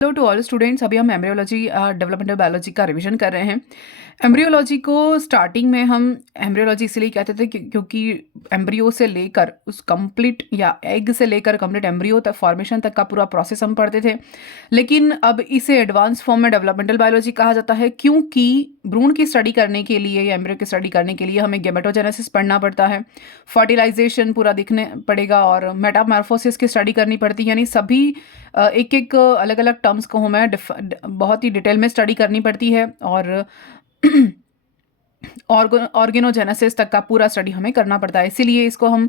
Hello to all students. अभी हम embryology developmental biology का रिवीजन कर रहे हैं। एम्ब्रियोलॉजी को स्टार्टिंग में हम एम्ब्रियोलॉजी इसलिए कहते थे क्योंकि एम्ब्रियो से लेकर उस कंप्लीट या एग से लेकर कंप्लीट एम्ब्रियो तक फॉर्मेशन तक का पूरा प्रोसेस हम पढ़ते थे। लेकिन अब इसे एडवांस फॉर्म में डेवलपमेंटल बायोलॉजी कहा जाता है क्योंकि भ्रूण की स्टडी करने के लिए या एम्ब्रियो की स्टडी करने के लिए हमें गेमेटोजेनेसिस पढ़ना पड़ता है, फर्टिलाइजेशन पूरा दिखने पड़ेगा और मेटामॉर्फोसिस की स्टडी करनी पड़ती है। यानी सभी एक एक अलग अलग टर्म्स को हमें बहुत ही डिटेल में स्टडी करनी पड़ती है और ऑर्गेनोजेनेसिस तक का पूरा स्टडी हमें करना पड़ता है। इसीलिए इसको हम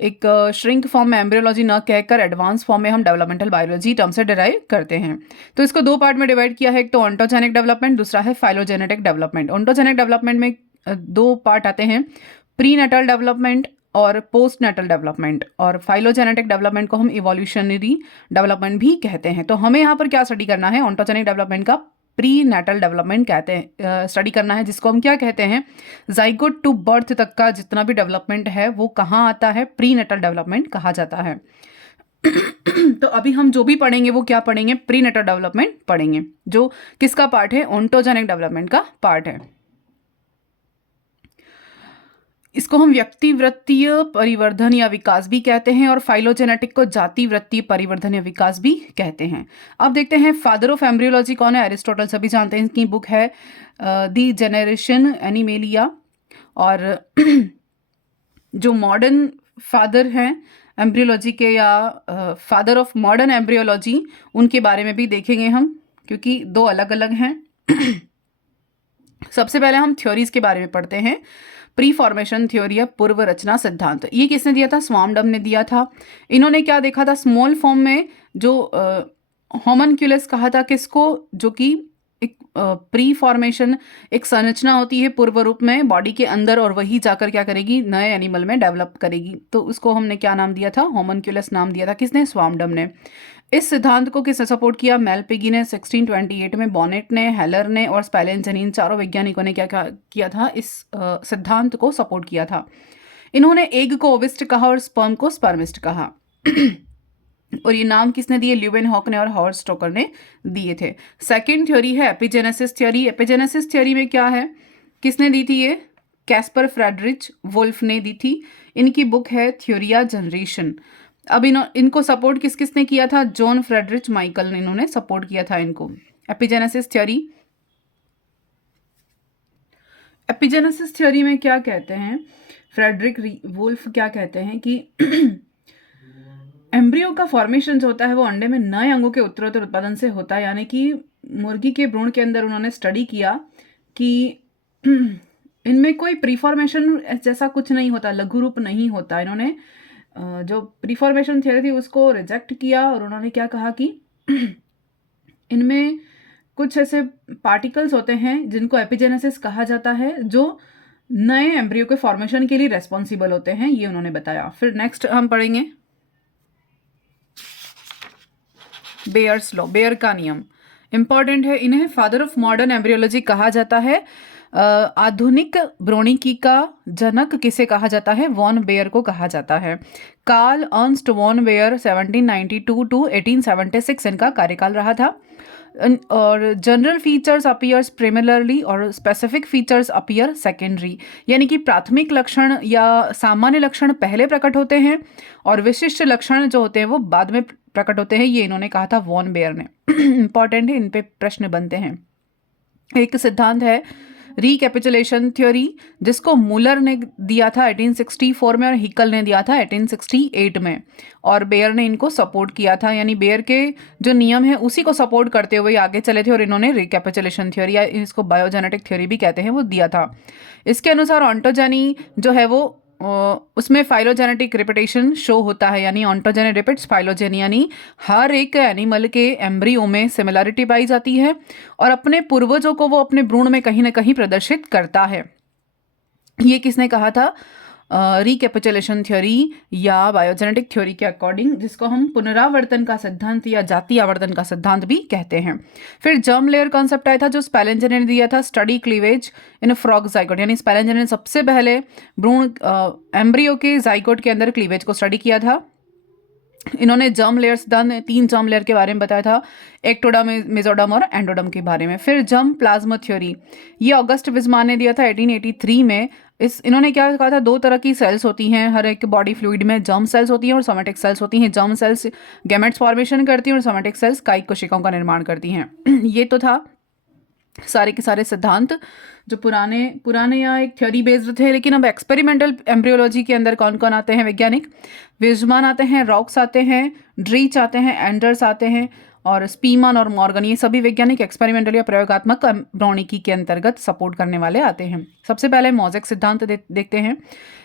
एक श्रिंक फॉर्म में एम्ब्रियोलॉजी न कहकर एडवांस फॉर्म में हम डेवलपमेंटल बायोलॉजी टर्म से डिराइव करते हैं। तो इसको दो पार्ट में डिवाइड किया है, एक तो ऑन्टोजेनिक डेवलपमेंट, दूसरा है फाइलोजेनेटिक डेवलपमेंट। ऑन्टोजेनिक डेवलपमेंट में दो पार्ट आते हैं, प्री नेटल डेवलपमेंट और पोस्ट नेटल डेवलपमेंट, और फाइलोजेनेटिक डेवलपमेंट को हम इवोल्यूशनरी डेवलपमेंट भी कहते हैं। तो हमें यहाँ पर क्या स्टडी करना है, ऑन्टोजेनिक डेवलपमेंट का प्री नेटल डेवलपमेंट कहते हैं, स्टडी करना है, जिसको हम क्या कहते हैं, जाइगोट टू बर्थ तक का जितना भी डेवलपमेंट है वो कहाँ आता है, प्री नेटल डेवलपमेंट कहा जाता है। तो अभी हम जो भी पढ़ेंगे वो क्या पढ़ेंगे, प्री नेटल डेवलपमेंट पढ़ेंगे, जो किसका पार्ट है, ऑन्टोजेनिक डेवलपमेंट का पार्ट है। इसको हम व्यक्तिवृत्तीय परिवर्धन या विकास भी कहते हैं और फाइलोजेनेटिक को जाति वृत्तीय परिवर्धन या विकास भी कहते हैं। अब देखते हैं फादर ऑफ एम्ब्रियोलॉजी कौन है। एरिस्टोटल सभी जानते हैं, इनकी बुक है दी जनरेशन एनिमेलिया। और जो मॉडर्न फादर हैं एम्ब्रियोलॉजी के या फादर ऑफ मॉडर्न एम्ब्रियोलॉजी, उनके बारे में भी देखेंगे हम, क्योंकि दो अलग अलग हैं। सबसे पहले हम थ्योरीज के बारे में पढ़ते हैं। प्री फॉर्मेशन थ्योरी या पूर्व रचना सिद्धांत, ये किसने दिया था, स्वामडम ने दिया था। इन्होंने क्या देखा था, स्मॉल फॉर्म में जो होमनक्यूलस कहा था किसको, जो कि एक प्री फॉर्मेशन एक संरचना होती है पूर्व रूप में बॉडी के अंदर, और वही जाकर क्या करेगी, नए एनिमल में डेवलप करेगी। तो उसको हमने क्या नाम दिया था, होमनक्यूलस नाम दिया था। किसने, स्वामडम ने। इस सिद्धांत को किसने सपोर्ट किया, मेलपिगी ने 1628 में, बॉनेट ने, हेलर ने और स्पेलेंजन, इन चारों वैज्ञानिकों ने क्या किया था, इस सिद्धांत को सपोर्ट किया था। इन्होंने एग को ओविस्ट कहा और स्पर्म को स्पर्मिस्ट कहा। और ये नाम किसने दिए, ल्यूवेनहॉक ने और हॉवर्ड स्टोकर ने दिए थे। सेकेंड थ्योरी है एपिजेनेसिस थ्योरी। एपिजेनेसिस थ्योरी में क्या है, किसने दी थी ये, कैस्पर फ्रेडरिच वुल्फ ने दी थी। इनकी बुक है थ्योरिया जनरेशन। अब इनको सपोर्ट किस किस ने किया था, जॉन फ्रेडरिच माइकल ने, इन्होंने सपोर्ट किया था इनको। एपिजेनेसिस थ्योरी, एपिजेनेसिस थ्योरी में क्या कहते हैं, फ्रेडरिक वुल्फ क्या कहते हैं कि एम्ब्रियो का फॉर्मेशन जो होता है वो अंडे में नए अंगों के उत्तरोत्तर उत्पादन से होता है। यानी कि मुर्गी के भ्रूण के अंदर उन्होंने स्टडी किया कि इनमें कोई प्रीफॉर्मेशन जैसा कुछ नहीं होता, लघु रूप नहीं होता। इन्होंने जो प्रीफॉर्मेशन थ्योरी थी उसको रिजेक्ट किया और उन्होंने क्या कहा कि इनमें कुछ ऐसे पार्टिकल्स होते हैं जिनको एपिजेनेसिस कहा जाता है, जो नए एम्ब्रियो के फॉर्मेशन के लिए रेस्पॉन्सिबल होते हैं, ये उन्होंने बताया। फिर नेक्स्ट हम पढ़ेंगे बेयर्स लॉ, बेयर का नियम इंपॉर्टेंट है। इन्हें फादर ऑफ मॉडर्न एम्ब्रियोलॉजी कहा जाता है। आधुनिक भ्रूणिकी का जनक किसे कहा जाता है, वॉन बेयर को कहा जाता है। Karl Ernst von Baer 1792 to 1876 इनका कार्यकाल रहा था। और जनरल फीचर्स अपीयर्स प्रिमिलरली और स्पेसिफिक फीचर्स अपीयर सेकेंडरी, यानी कि प्राथमिक लक्षण या सामान्य लक्षण पहले प्रकट होते हैं और विशिष्ट लक्षण जो होते हैं वो बाद में प्रकट होते हैं, ये इन्होंने कहा था वॉन बेयर ने। इंपॉर्टेंट है, इन पे प्रश्न बनते हैं। एक सिद्धांत है रिकैपिचुलेशन थ्योरी, जिसको मुलर ने दिया था 1864 में और हिकल ने दिया था 1868 में, और बेयर ने इनको सपोर्ट किया था। यानी बेयर के जो नियम है उसी को सपोर्ट करते हुए आगे चले थे और इन्होंने रिकैपिचुलेशन थ्योरी या इसको बायोजेनेटिक थ्योरी भी कहते हैं वो दिया था। इसके अनुसार ऑन्टोजेनी जो है वो उसमें फाइलोजेनेटिक रिपीटेशन शो होता है, यानी ऑन्टोजेनी रिपीट्स फाइलोजेनी, यानी हर एक एनिमल के एम्ब्रियो में सिमिलरिटी पाई जाती है और अपने पूर्वजों को वो अपने भ्रूण में कहीं ना कहीं प्रदर्शित करता है। ये किसने कहा था, रिकैपिचुलेशन थ्योरी या बायोजेनेटिक थ्योरी के अकॉर्डिंग, जिसको हम पुनरावर्तन का सिद्धांत या जातीय आवर्तन का सिद्धांत भी कहते हैं। फिर जर्म लेयर कॉन्सेप्ट आया था, जो स्पेलेंजर ने दिया था, स्टडी क्लीवेज इन फ्रॉग जाइगोट, यानी स्पेलेंजर ने सबसे पहले भ्रूण एम्ब्रियो के जाइगोट के अंदर क्लीवेज को स्टडी किया था। इन्होंने जर्म लेयर सिद्धांत ने 3 जर्म लेयर के बारे में बताया था, एक्टोडर्म, मेसोडर्म और एंडोडर्म के बारे में। फिर जर्म प्लाज्मा थ्योरी, ये ऑगस्ट विज़मान ने दिया था 1883 में। इन्होंने क्या कहा था, 2 तरह की सेल्स होती हैं हर एक बॉडी फ्लूइड में, जर्म सेल्स होती हैं और सोमेटिक सेल्स होती हैं। जर्म सेल्स गैमेट्स फॉर्मेशन करती हैं और सोमेटिक सेल्स कायिक कोशिकाओं का निर्माण करती हैं। ये तो था सारे के सारे सिद्धांत जो पुराने या एक थ्योरी बेस्ड थे। लेकिन अब एक्सपेरिमेंटल एम्ब्रियोलॉजी के अंदर कौन कौन आते हैं वैज्ञानिक? विजमान आते हैं, रॉक्स आते हैं, ड्रीच आते हैं, एंडर्स आते हैं और स्पीमन और मॉर्गन, ये सभी वैज्ञानिक एक्सपेरिमेंटल या प्रयोगात्मक भ्रौणिकी के अंतर्गत सपोर्ट करने वाले आते हैं। सबसे पहले मोज़ेक सिद्धांत देखते हैं।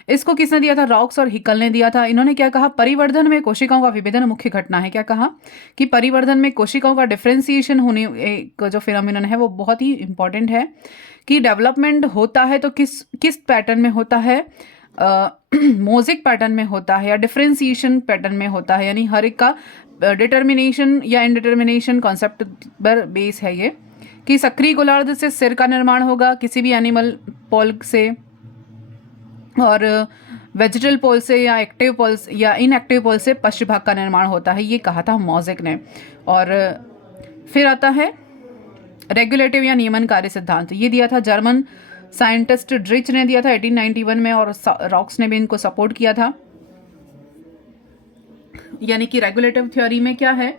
इसको किसने दिया था? रॉक्स और हिकल ने दिया था। इन्होंने क्या कहा? परिवर्धन में कोशिकाओं का विभेदन मुख्य घटना है। क्या कहा कि परिवर्धन में कोशिकाओं का डिफ्रेंसिएशन होने एक जो फिनोमिनन है वो बहुत ही इंपॉर्टेंट है कि डेवलपमेंट होता है तो किस पैटर्न में होता है, मोज़ेक पैटर्न में होता है या डिफ्रेंसिएशन पैटर्न में होता है, यानी हर एक का डिटर्मिनेशन या इनडिटर्मिनेशन कॉन्सेप्ट पर बेस है ये, कि सक्रिय गोलार्ध से सिर का निर्माण होगा किसी भी एनिमल पोल से, और वेजिटल पोल से या एक्टिव पोल या इनएक्टिव पोल से पश्च भाग का निर्माण होता है, ये कहा था मोज़ेक ने। और फिर आता है रेगुलेटिव या नियमनकारी सिद्धांत, ये दिया था जर्मन साइंटिस्ट ड्रिच ने दिया था 1891 में, और रॉक्स ने भी इनको सपोर्ट किया था। यानी कि रेगुलेटिव थ्योरी में क्या है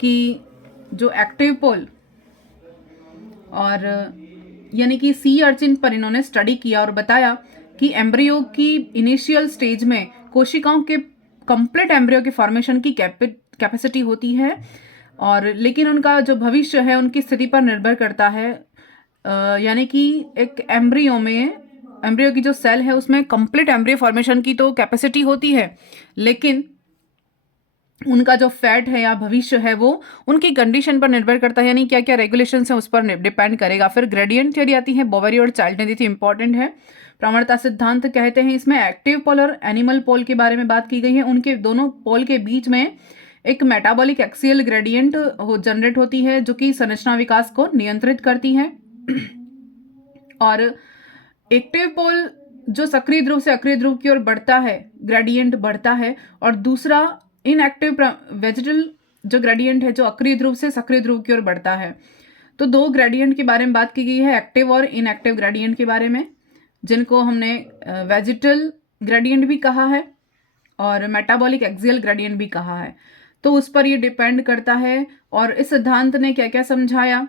कि जो एक्टिव पोल और यानी कि सी अर्चिन पर इन्होंने स्टडी किया और बताया कि एम्ब्रियो की इनिशियल स्टेज में कोशिकाओं के कंप्लीट एम्ब्रियो के फॉर्मेशन की कैपेसिटी होती है, और लेकिन उनका जो भविष्य है उनकी स्थिति पर निर्भर करता है। यानी कि एक एम्ब्रियो की जो सेल है उसमें कंप्लीट एम्ब्रियो फॉर्मेशन की तो कैपेसिटी होती है, लेकिन उनका जो फैट है या भविष्य है वो उनकी कंडीशन पर निर्भर करता है, यानी क्या क्या रेगुलेशंस है उस पर डिपेंड करेगा। फिर ग्रेडियंट थ्योरी आती है, बोवेरी और चाइल्ड ने दी थी, इंपॉर्टेंट है। प्रवणता सिद्धांत कहते हैं, इसमें एक्टिव पोल और एनिमल पोल के बारे में बात की गई है। उनके दोनों पोल के बीच में एक मेटाबॉलिक एक्सियल ग्रेडियंट जनरेट होती है जो कि संरचना विकास को नियंत्रित करती है। और एक्टिव पोल जो सक्रिय ध्रुव से अक्रिय ध्रुव की ओर बढ़ता है, ग्रेडियंट बढ़ता है, और दूसरा इनएक्टिव वेजिटल जो ग्रेडियंट है जो अक्रिय ध्रुव से सक्रिय ध्रुव की ओर बढ़ता है। तो 2 ग्रेडियंट के बारे में बात की गई है, एक्टिव और इनएक्टिव ग्रेडियंट के बारे में, जिनको हमने वेजिटल ग्रेडियंट भी कहा है और मेटाबॉलिक एक्सियल ग्रेडियंट भी कहा है। तो उस पर ये डिपेंड करता है। और इस सिद्धांत ने क्या क्या समझाया?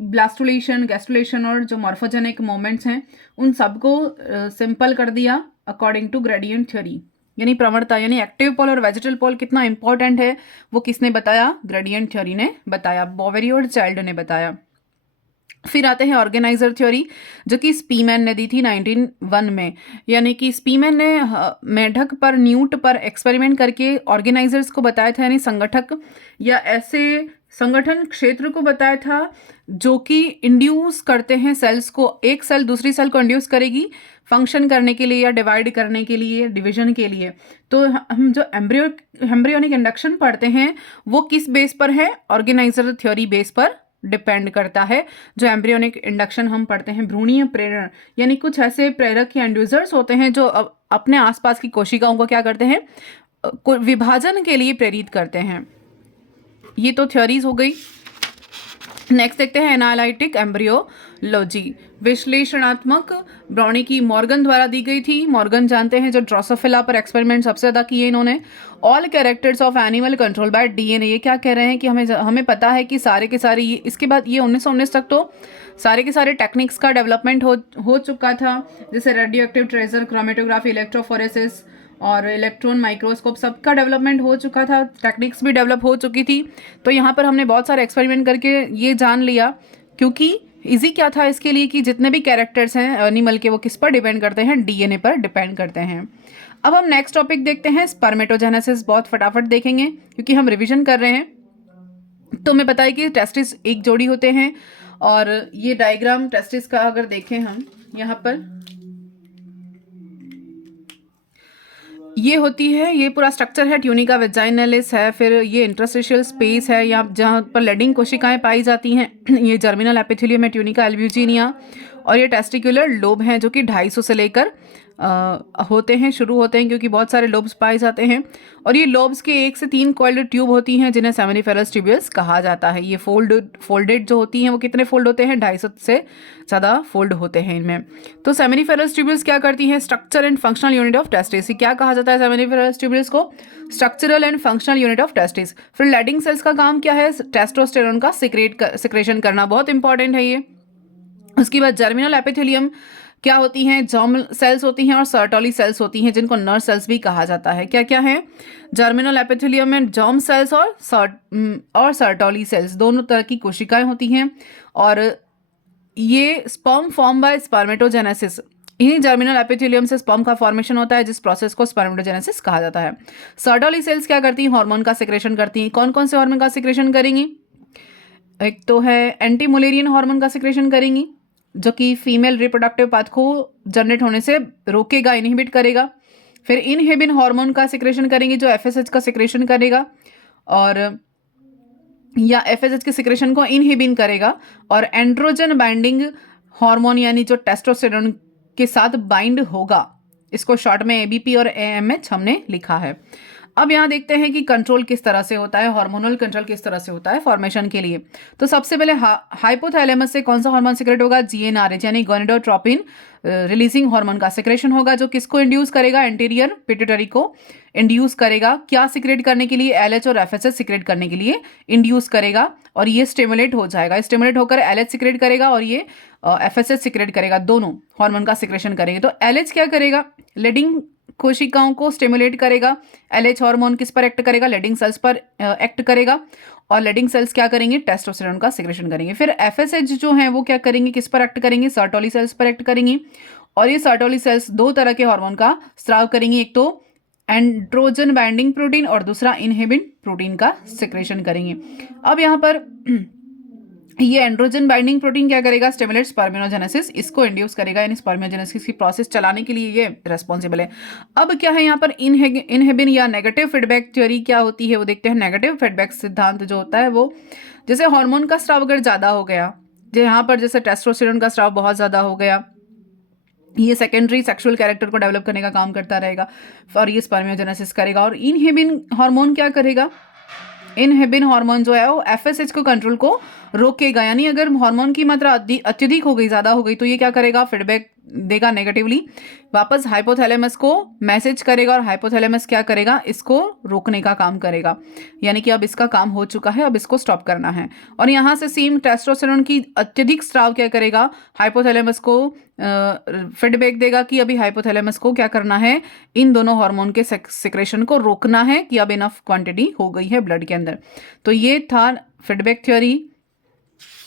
ब्लास्टुलेशन, गैस्टुलेशन और जो मॉर्फोजेनिक मोमेंट्स हैं उन सबको सिंपल कर दिया अकॉर्डिंग टू ग्रेडियंट थ्योरी। यानी प्रवणता, यानी एक्टिव पोल और वेजिटल पोल कितना इंपॉर्टेंट है वो किसने बताया? ग्रेडियंट थ्योरी ने बताया, बोवेरी और चाइल्ड ने बताया। फिर आते हैं ऑर्गेनाइजर थ्योरी जो कि स्पीमैन ने दी थी 1901 में। यानी कि स्पीमैन ने मेढक पर, न्यूट पर एक्सपेरिमेंट करके ऑर्गेनाइजर्स को बताया था, यानी संगठक या ऐसे संगठन क्षेत्र को बताया था जो कि इंड्यूस करते हैं सेल्स को। एक सेल दूसरी सेल को इंड्यूस करेगी फंक्शन करने के लिए या डिवाइड करने के लिए, डिवीजन के लिए। तो हम जो एम्ब्रियोनिक इंडक्शन पढ़ते हैं वो किस बेस पर है? ऑर्गेनाइजर थ्योरी बेस पर डिपेंड करता है। जो एम्ब्रियोनिक इंडक्शन हम पढ़ते हैं, भ्रूणीय प्रेरण, यानी कुछ ऐसे प्रेरक या इंड्यूसर्स होते हैं जो अपने आसपास की कोशिकाओं को क्या करते हैं? विभाजन के लिए प्रेरित करते हैं। ये तो थ्योरीज हो गई। नेक्स्ट देखते हैं एनालिटिक एम्ब्रियोलॉजी, विश्लेषणात्मक भ्रौणिकी, मॉर्गन द्वारा दी गई थी। मॉर्गन जानते हैं जो ड्रोसोफिला पर एक्सपेरिमेंट सबसे ज़्यादा किए इन्होंने। All characters of animal control by DNA, ये क्या कह रहे हैं कि हमें पता है कि सारे के सारे इसके बाद ये 1919 तक तो सारे के सारे टेक्निक्स का डेवलपमेंट हो चुका था, जैसे radio active treasure, chromatography, electrophoresis और इलेक्ट्रॉन माइक्रोस्कोप, सबका डेवलपमेंट हो चुका था, टेक्निक्स भी डेवलप हो चुकी थी। तो यहाँ पर हमने बहुत सारे एक्सपेरिमेंट करके ये जान लिया, क्योंकि इजी क्या था इसके लिए कि जितने भी कैरेक्टर्स हैं एनिमल के वो किस पर डिपेंड करते हैं? डीएनए पर डिपेंड करते हैं। अब हम नेक्स्ट टॉपिक देखते हैं स्पर्मेटोजेनेसिस, बहुत फटाफट देखेंगे क्योंकि हम रिविजन कर रहे हैं। तो मैं बताया कि टेस्टिस एक जोड़ी होते हैं, और ये डायग्राम टेस्टिस का अगर देखें हम यहाँ पर, ये होती है, ये पूरा स्ट्रक्चर है, ट्यूनिका वेजाइनलिस है, फिर ये इंटरस्टिशियल स्पेस है यहाँ जहाँ पर लेडिंग कोशिकाएं पाई जाती हैं, ये जर्मिनल एपिथेलियम है, ट्यूनिका एल्ब्यूजिनिया, और ये टेस्टिकुलर लोब हैं जो कि 250 से लेकर होते हैं, शुरू होते हैं, क्योंकि बहुत सारे लोब्स पाए जाते हैं। और ये लोब्स के 1 से 3 कॉइल्ड ट्यूब होती हैं जिन्हें सेमिनिफेरस ट्यूब्यूल्स कहा जाता है। ये फोल्डेड जो होती हैं वो कितने फोल्ड होते हैं? 250 से ज़्यादा फोल्ड होते हैं इनमें। तो सेमिनिफेरस ट्यूब्यूल्स क्या करती हैं? Structure and functional unit of testis. क्या कहा जाता है सेमिनिफेरस ट्यूब्यूल्स को? Structural and functional unit of testis. फिर लैडिंग सेल्स का काम क्या है? टेस्टोस्टेरोन का सिक्रेशन करना, बहुत इंपॉर्टेंट है ये। उसके बाद जर्मिनल एपिथेलियम क्या होती हैं? जर्म सेल्स होती हैं और सर्टोली सेल्स होती हैं, जिनको नर्व सेल्स भी कहा जाता है। क्या क्या है? जर्मिनल एपिथेलियम में जर्म सेल्स और सर्टोली सेल्स, दोनों तरह की कोशिकाएं होती हैं। और ये स्पर्म फॉर्म बाय स्पर्मेटोजेनेसिस। इन्हीं जर्मिनल एपिथेलियम से स्पर्म का फॉर्मेशन होता है, जिस प्रोसेस को स्पर्मेटोजेनेसिस कहा जाता है। सर्टोली सेल्स क्या करती हैं? हार्मोन का सिक्रेशन करती हैं। कौन कौन से हार्मोन का सिक्रेशन करेंगी? एक तो है एंटी मुलेरियन हार्मोन का सिक्रेशन करेंगी, जो कि फीमेल रिप्रोडक्टिव पाथ को जनरेट होने से रोकेगा, इनहिबिट करेगा। फिर इनहिबिन हार्मोन का सिक्रेशन करेंगी, जो एफएसएच का सिक्रेशन करेगा और या एफएसएच के सिक्रेशन को इनहिबिन करेगा। और एंड्रोजन बाइंडिंग हार्मोन, यानी जो टेस्टोस्टेरोन के साथ बाइंड होगा, इसको शॉर्ट में एबीपी और एएमएच हमने लिखा है। अब यहाँ देखते हैं कि कंट्रोल किस तरह से होता है, हार्मोनल कंट्रोल किस तरह से होता है फॉर्मेशन के लिए। तो सबसे पहले हाइपोथैलेमस से कौन सा हार्मोन सिक्रेट होगा? जीएनआरएच, यानी गोनेडोट्रोपिन रिलीजिंग हार्मोन का सिक्रेशन होगा, जो किसको इंड्यूस करेगा? एंटीरियर पिट्यूटरी को इंड्यूस करेगा। क्या सिक्रेट करने के लिए? एलएच और एफएसएच सिक्रेट करने के लिए इंड्यूस करेगा, और ये स्टिमुलेट हो जाएगा। स्टिमुलेट होकर एलएच सिक्रेट करेगा और ये एफएसएच सिक्रेट करेगा, दोनों हार्मोन का सिक्रेशन करेंगे। तो एलएच क्या करेगा? लेडिंग कोशिकाओं को स्टिमुलेट करेगा। एलएच हार्मोन किस पर एक्ट करेगा? लेडिंग सेल्स पर एक्ट करेगा, और लेडिंग सेल्स क्या करेंगे? टेस्टोस्टेरोन का सिक्रेशन करेंगे। फिर एफएसएच जो है वो क्या करेंगे? किस पर एक्ट करेंगे? सर्टोली सेल्स पर एक्ट करेंगी, और ये सर्टोली सेल्स 2 तरह के हार्मोन का स्राव करेंगी, एक तो एंड्रोजन बाइंडिंग प्रोटीन और दूसरा इनहिबिन प्रोटीन का सिक्रेशन करेंगे। अब यहाँ पर ये एंड्रोजन बाइंडिंग प्रोटीन क्या करेगा? स्टिमुलेट स्पर्मिनोजेनेसिस, इसको इंड्यूस करेगा, यानी स्पर्मिनोजेनेसिस की प्रोसेस चलाने के लिए ये रेस्पॉन्सिबल है। अब क्या है यहाँ पर? इनहिबिन या नेगेटिव फीडबैक थ्योरी क्या होती है वो देखते हैं। नेगेटिव फीडबैक सिद्धांत जो होता है वो, जैसे हार्मोन का स्राव अगर ज़्यादा हो गया, जो यहाँ पर जैसे टेस्टोस्टेरोन का स्राव बहुत ज़्यादा हो गया, ये सेकेंडरी सेक्सुअल कैरेक्टर को डेवलप करने का काम करता रहेगा और ये स्पर्मियोजेनेसिस करेगा। और इनहिबिन हार्मोन क्या करेगा? इनहिबिन हार्मोन जो है वो एफएसएच को कंट्रोल को रोकेगा, यानी अगर हार्मोन की मात्रा अत्यधिक हो गई, ज़्यादा हो गई, तो ये क्या करेगा? फीडबैक देगा नेगेटिवली, वापस हाइपोथैलेमस को मैसेज करेगा, और हाइपोथैलेमस क्या करेगा? इसको रोकने का काम करेगा, यानी कि अब इसका काम हो चुका है, अब इसको स्टॉप करना है। और यहाँ से सेम टेस्टोस्टेरोन की अत्यधिक स्राव क्या करेगा? हाइपोथैलेमस को फीडबैक देगा कि अभी हाइपोथैलेमस को क्या करना है? इन दोनों हार्मोन के सिक्रेशन को रोकना है कि अब इनफ क्वांटिटी हो गई है ब्लड के अंदर। तो ये था फीडबैक थ्योरी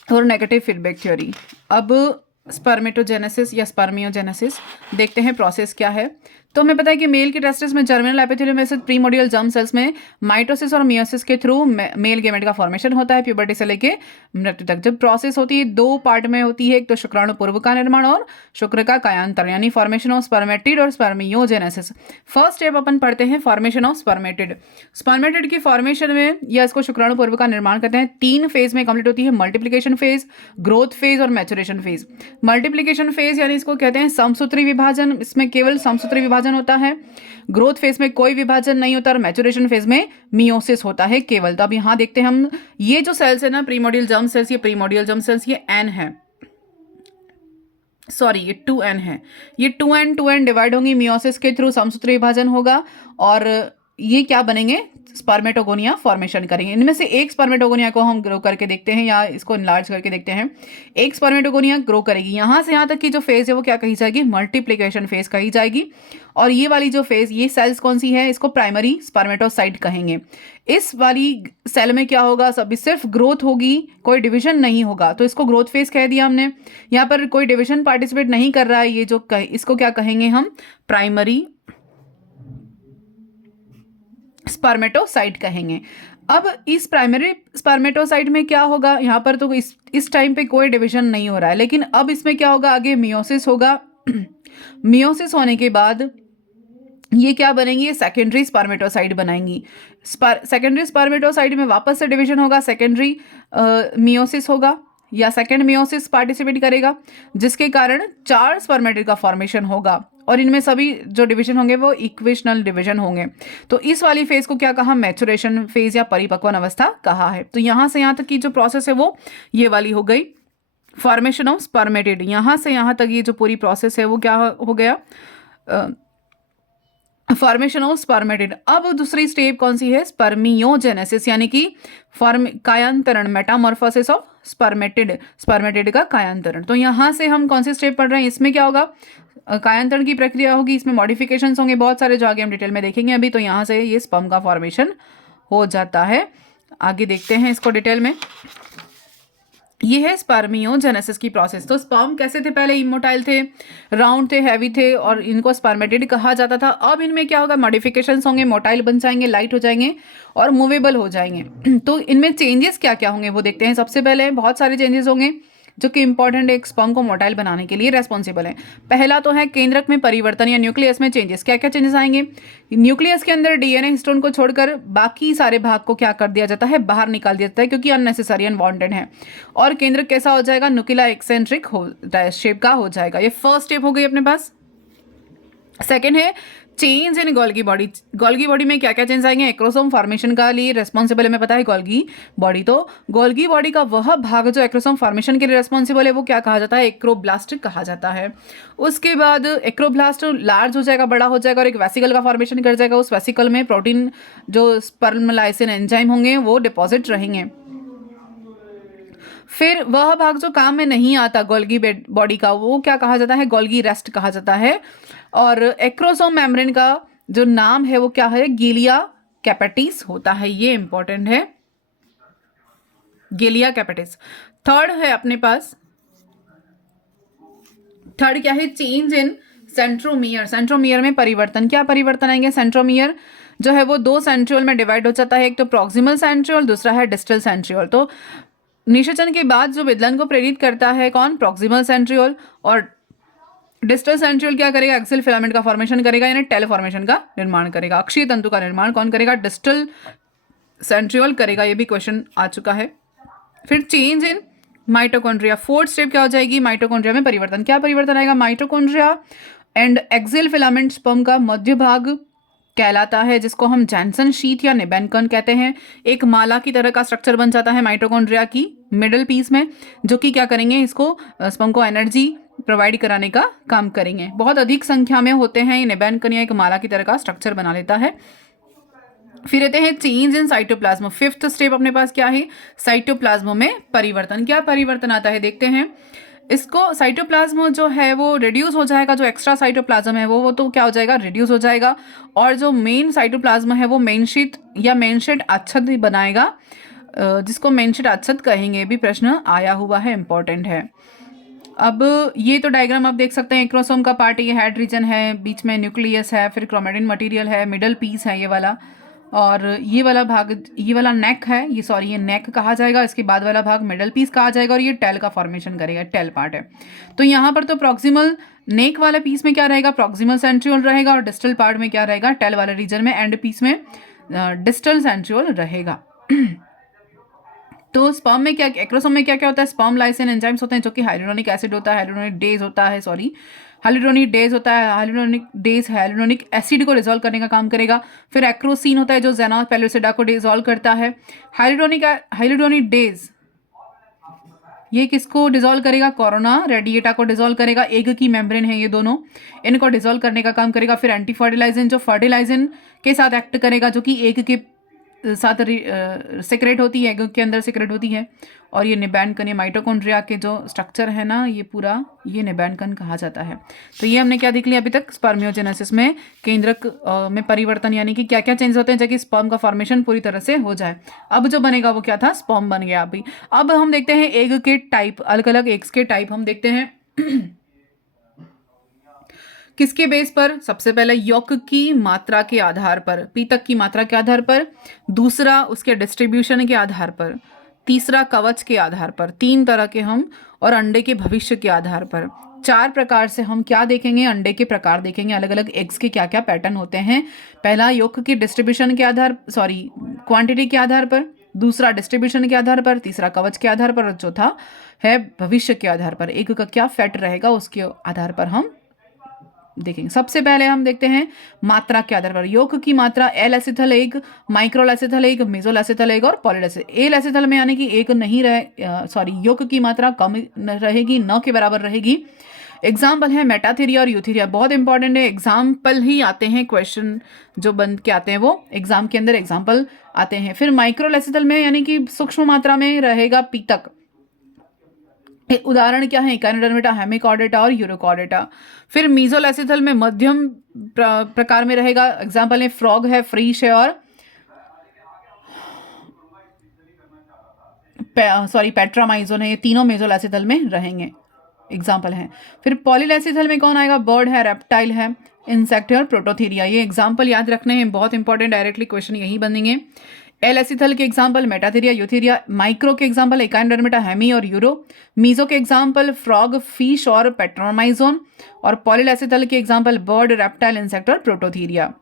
और नेगेटिव फीडबैक थ्योरी। अब स्पर्मेटोजेनेसिस या स्पर्मियोजेनेसिस देखते हैं प्रोसेस क्या है। तो हमें पता है कि मेल के टेस्टिस में जर्मिनल एपिथेलियम में से प्रीमोडियल जर्म सेल्स में माइटोसिस और मियोसिस के थ्रू मेल गेमेट का फॉर्मेशन होता है, प्यूबर्टी से लेके मृत्यु तक। जब प्रोसेस होती है 2 पार्ट में होती है, एक तो शुक्राणु पूर्व का निर्माण और शुक्र का कायांतरण, यानी फॉर्मेशन ऑफ स्पर्मेटिड और स्पर्मियोजेनेसिस। फर्स्ट स्टेप अपन पढ़ते हैं फॉर्मेशन ऑफ स्पर्मेटिड। स्पर्मेटिड की फॉर्मेशन में, या इसको शुक्राणु पूर्व का निर्माण कहते हैं, 3 फेज में कंप्लीट होती है। मल्टीप्लिकेशन फेज, ग्रोथ फेज और मैचुरेशन फेज। मल्टीप्लिकेशन फेज यानी इसको कहते हैं समसूत्री विभाजन, इसमें केवल समसूत्री विभाजन होता है। ग्रोथ फेज में कोई विभाजन नहीं होता, और मैचुरेशन फेज में मियोसिस होता है केवल। तो अब यहां देखते हैं हम, ये जो सेल्स है ना प्रीमोडियल जर्म सेल्स, ये प्रीमोडियल जर्म सेल्स, ये एन है, सॉरी ये 2n है। ये 2n डिवाइड होंगी मियोसिस के थ्रू, समसूत्री विभाजन होगा, और ये क्या बनेंगे? स्पर्मेटोगोनिया फॉर्मेशन करेंगे। इनमें से एक स्पर्मेटोगोनिया को हम ग्रो करके देखते हैं, या इसको इनलार्ज करके देखते हैं। एक स्पर्मेटोगोनिया ग्रो करेगी। यहाँ से यहाँ तक की जो फेज है वो क्या कही जाएगी? मल्टीप्लिकेशन फेज कही जाएगी। और ये वाली जो फेज, ये सेल्स कौन सी है? इसको प्राइमरी स्पर्मेटोसाइट कहेंगे। इस वाली सेल में क्या होगा? सभी सिर्फ ग्रोथ होगी, कोई डिविजन नहीं होगा, तो इसको ग्रोथ फेज कह दिया हमने। यहाँ पर कोई डिविजन पार्टिसिपेट नहीं कर रहा है, ये जो इसको क्या कहेंगे हम? प्राइमरी स्पर्मेटोसाइट कहेंगे। अब इस प्राइमरी स्पर्मेटोसाइट में क्या होगा? यहाँ पर तो इस टाइम पे कोई डिवीजन नहीं हो रहा है, लेकिन अब इसमें क्या होगा? आगे मियोसिस होगा। मियोसिस होने के बाद ये क्या बनेंगी? ये सेकेंडरी स्पर्मेटोसाइट बनाएंगी। सेकेंडरी स्पर्मेटोसाइट में वापस से डिवीजन होगा, सेकेंडरी मियोसिस होगा, या सेकेंड मियोसिस पार्टिसिपेट करेगा, जिसके कारण 4 स्पर्मेटिड का फॉर्मेशन होगा। और इनमें सभी जो डिवीजन होंगे वो इक्वेशनल डिवीजन होंगे। तो इस वाली फेज को क्या कहा, मैचुरेशन फेज या परिपक्वन अवस्था कहा है। तो यहाँ से यहाँ तक की जो प्रोसेस है वो ये वाली हो गई, फॉर्मेशन ऑफ स्पर्मेटिड। यहाँ से यहाँ तक ये जो पूरी प्रोसेस है वो क्या हो गया, फॉर्मेशन ऑफ स्पर्मेटिड। अब दूसरी स्टेप कौन सी है, स्पर्मियोजेनेसिस, यानी कि कायांतरण, मेटामॉर्फोसिस ऑफ स्पर्मेटिड, स्पर्मेटिड का कायांतरण। तो यहाँ से हम कौन सी स्टेप पढ़ रहे हैं, इसमें क्या होगा, कायांतरण की प्रक्रिया होगी, इसमें मॉडिफिकेशंस होंगे बहुत सारे, जो आगे हम डिटेल में देखेंगे अभी। तो यहाँ से ये स्पर्म का फॉर्मेशन हो जाता है। आगे देखते हैं इसको डिटेल में। ये है स्पर्मियोजेनेसिस की प्रोसेस। तो स्पर्म कैसे थे, पहले इमोटाइल थे, राउंड थे, हैवी थे और इनको स्पर्मेटिड कहा जाता था। अब इनमें क्या होगा, मॉडिफिकेशंस होंगे, मोटाइल बन जाएंगे, लाइट हो जाएंगे और मूवेबल हो जाएंगे। तो इनमें चेंजेस क्या क्या होंगे वो देखते हैं। सबसे पहले बहुत सारे चेंजेस होंगे जो कि इंपॉर्टेंट एक स्पर्म को मोटाइल बनाने के लिए रेस्पॉन्सिबल है। पहला तो है केंद्रक में परिवर्तन या न्यूक्लियस में चेंजेस। क्या क्या चेंजेस आएंगे, न्यूक्लियस के अंदर डीएनए हिस्टोन को छोड़कर बाकी सारे भाग को क्या कर दिया जाता है, बाहर निकाल दिया जाता है, क्योंकि अननेसेसरी अनवांटेड है। और केंद्रक कैसा हो जाएगा, न्यूक्लिया एक्सेंट्रिक हो शेप का हो जाएगा। ये फर्स्ट स्टेप हो गई अपने पास। सेकेंड है change in Golgi body. Golgi body में क्या क्या चेंज आएंगे, एक्रोसोम फॉर्मेशन का लिए रेस्पॉन्सिबल है, हमें पता है गोल्गी बॉडी। तो गोल्गी बॉडी का वह भाग जो एक्रोसोम फॉर्मेशन के लिए रेस्पॉन्सिबल है वो क्या कहा जाता है, एक्रोब्लास्ट कहा जाता है। उसके बाद एक्रोब्लास्ट लार्ज हो जाएगा, बड़ा हो जाएगा और एक वेसिकल का फॉर्मेशन कर जाएगा। उस वेसिकल में प्रोटीन जो स्पर्म लाइसिन एंजाइम होंगे वो डिपॉजिट रहेंगे। फिर वह भाग जो काम में नहीं आता गोल्गी बॉडी का वो क्या कहा जाता है, गोल्गी रेस्ट कहा जाता है। और एक्रोसोम मेम्ब्रेन का जो नाम है वो क्या है, गिलिया कैपेटिस होता है। ये इंपॉर्टेंट है, गिलिया कैपेटिस। थर्ड है अपने पास, थर्ड क्या है, चेंज इन सेंट्रोमियर। सेंट्रोमियर में परिवर्तन, क्या परिवर्तन आएंगे, सेंट्रोमियर जो है वो दो सेंट्रियोल में डिवाइड हो जाता है, एक तो प्रॉक्सिमल सेंट्रियोल, दूसरा है डिस्टल सेंट्रियोल। तो निषेचन के बाद जो विदलन को प्रेरित करता है कौन, प्रॉक्सिमल सेंट्रियोल, और डिस्टल सेंट्रियोल क्या करेगा, एक्सियल फिलामेंट का फॉर्मेशन करेगा, यानी टेल फॉर्मेशन का निर्माण करेगा। अक्षीय तंतु का निर्माण कौन करेगा, डिस्टल सेंट्रियोल करेगा। ये भी क्वेश्चन आ चुका है। फिर change in mitochondria, fourth step क्या हो जाएगी, माइटोकॉन्ड्रिया में परिवर्तन। क्या परिवर्तन आएगा, mitochondria and axial filament sperm का मध्य भाग कहलाता है, जिसको हम जैनसन शीथ या निबेनकन कहते हैं। एक माला की तरह का स्ट्रक्चर बन जाता है माइटोकॉन्ड्रिया की मिडल पीस में, जो कि क्या करेंगे, इसको स्पर्म को एनर्जी प्रोवाइड कराने का काम करेंगे। बहुत अधिक संख्या में होते हैं ये निबेनकन, या एक माला की तरह का स्ट्रक्चर बना लेता है। फिर रहते हैं change in cytoplasm. Fifth step अपने पास क्या है, साइटोप्लाज्म में परिवर्तन। क्या परिवर्तन आता है देखते हैं। इसको साइटोप्लाज्म जो है वो रिड्यूस हो जाएगा, जो एक्स्ट्रा साइटोप्लाज्म है वो तो क्या हो जाएगा, रिड्यूस हो जाएगा। और जो मेन साइटोप्लाज्म है वो मेनशीट या मेनशेट आच्छद बनाएगा, जिसको मेनशेट आच्छद कहेंगे। भी प्रश्न आया हुआ है, इंपॉर्टेंट है। अब ये तो डायग्राम आप देख सकते हैं, एक्रोसोम का पार्ट ये हेड रीजन है, बीच में न्यूक्लियस है, फिर क्रोमेटिन मटेरियल है, मिडल पीस है ये वाला, और ये वाला भाग, ये वाला नेक है, ये नेक कहा जाएगा। इसके बाद वाला भाग मिडल पीस कहा जाएगा, और ये टेल का फॉर्मेशन करेगा, टेल पार्ट है। तो यहाँ पर तो प्रॉक्सिमल नेक वाला पीस में क्या रहेगा, प्रॉक्सिमल सेंट्रियोल रहेगा, और डिस्टल पार्ट में क्या रहेगा, टेल वाले रीजन में एंड पीस में डिस्टल सेंट्रियोल रहेगा। तो स्पर्म में क्या, एक्रोसोम में क्या क्या होता है, स्पर्म लाइसिन एंजाइम्स होते हैं, जो कि हाइलुरोनिक एसिड होता है, हाइलुरोनिक डेज होता है, हाइलुरोनिक डेज हाइलुरोनिक एसिड को डिसॉल्व करने का काम करेगा। फिर एक्रोसीन होता है जो जेना पेलोसिडा को डिसॉल्व करता है। हाइलुरोनिक डेज ये किसको डिसॉल्व करेगा, कोरोना रेडिएटा को डिसॉल्व करेगा। एग की मेम्ब्रेन है ये दोनों, इनको डिसॉल्व करने का काम करेगा। फिर एंटी फर्टिलाइजन जो फर्टिलाइजन के साथ एक्ट करेगा, जो कि एग के साथ सेक्रेट होती है, एग के अंदर सेक्रेट होती है। और ये निबैनकन, ये माइटोकॉन्ड्रिया के जो स्ट्रक्चर है ना, ये पूरा ये निबैनकन कहा जाता है। तो ये हमने क्या देख लिया अभी तक, स्पर्मियोजेनेसिस में केंद्रक में परिवर्तन, यानी कि क्या क्या चेंज होते हैं ताकि स्पर्म का फॉर्मेशन पूरी तरह से हो जाए। अब जो बनेगा वो क्या था, स्पर्म बन गया अभी। अब हम देखते हैं एग के टाइप, अलग अलग एग्स के टाइप हम देखते हैं। किसके बेस पर, सबसे पहले यौक की मात्रा के आधार पर, पीतक की मात्रा के आधार पर, दूसरा उसके डिस्ट्रीब्यूशन के आधार पर, तीसरा कवच के आधार पर, तीन तरह के हम, और अंडे के भविष्य के आधार पर। चार प्रकार से हम क्या देखेंगे, अंडे के प्रकार देखेंगे, अलग अलग एग्स के क्या क्या पैटर्न होते हैं। पहला यौक की डिस्ट्रीब्यूशन के आधार, क्वांटिटी के आधार पर, दूसरा डिस्ट्रीब्यूशन के आधार पर, तीसरा कवच के आधार पर, और चौथा है भविष्य के आधार पर, एग का क्या फैट रहेगा उसके आधार पर हम देखेंगे। सबसे पहले हम देखते हैं मात्रा के आधार पर। यौग की मात्रा एल एसिथल एक, माइक्रोल एसिथल एक, मेसोल एसिथल एक और पॉलील एसिथल। एल एसिथल में यानी कि एक नहीं रहे, यौग की मात्रा कम रहेगी, न के बराबर रहेगी। एग्जाम्पल है मेटाथेरिया और यूथेरिया, बहुत इंपॉर्टेंट है। एग्जाम्पल ही आते हैं, क्वेश्चन जो बन के आते हैं वो एग्जाम के अंदर एग्जाम्पल आते हैं। फिर माइक्रोल एसिथल में यानी कि सूक्ष्म मात्रा में रहेगा पीतक। उदाहरण क्या है? इकाइनोडर्मेटा, हेमिकॉर्डेटा और यूरोकॉर्डेटा। फिर मीजोल एसिथल में मध्यम प्रकार में रहेगा। एग्जाम्पल है फ्रॉग है, फ्रीश है और पेट्रामाइजोन है, ये तीनों मेजोल एसिथल में रहेंगे, एग्जाम्पल हैं। फिर पॉलील एसिथल में कौन आएगा? बर्ड है, रेप्टाइल है, इंसेक्ट है और प्रोटोथीरिया। ये एग्जाम्पल याद रखने हैं, बहुत इंपॉर्टेंट, डायरेक्टली क्वेश्चन यही बनेंगे। एल एसिथल के एग्जाम्पल मेटाथेरिया, यूथेरिया। माइक्रो के एग्जाम्पल इकाइनोडर्मेटा, हेमी और यूरो। मीजो के एग्जाम्पल फ्रॉग, फिश और पेट्रोमाइजोन। और पॉलील एसिथल के एग्जाम्पल बर्ड, रेप्टाइल, इंसेक्ट और प्रोटोथीरिया।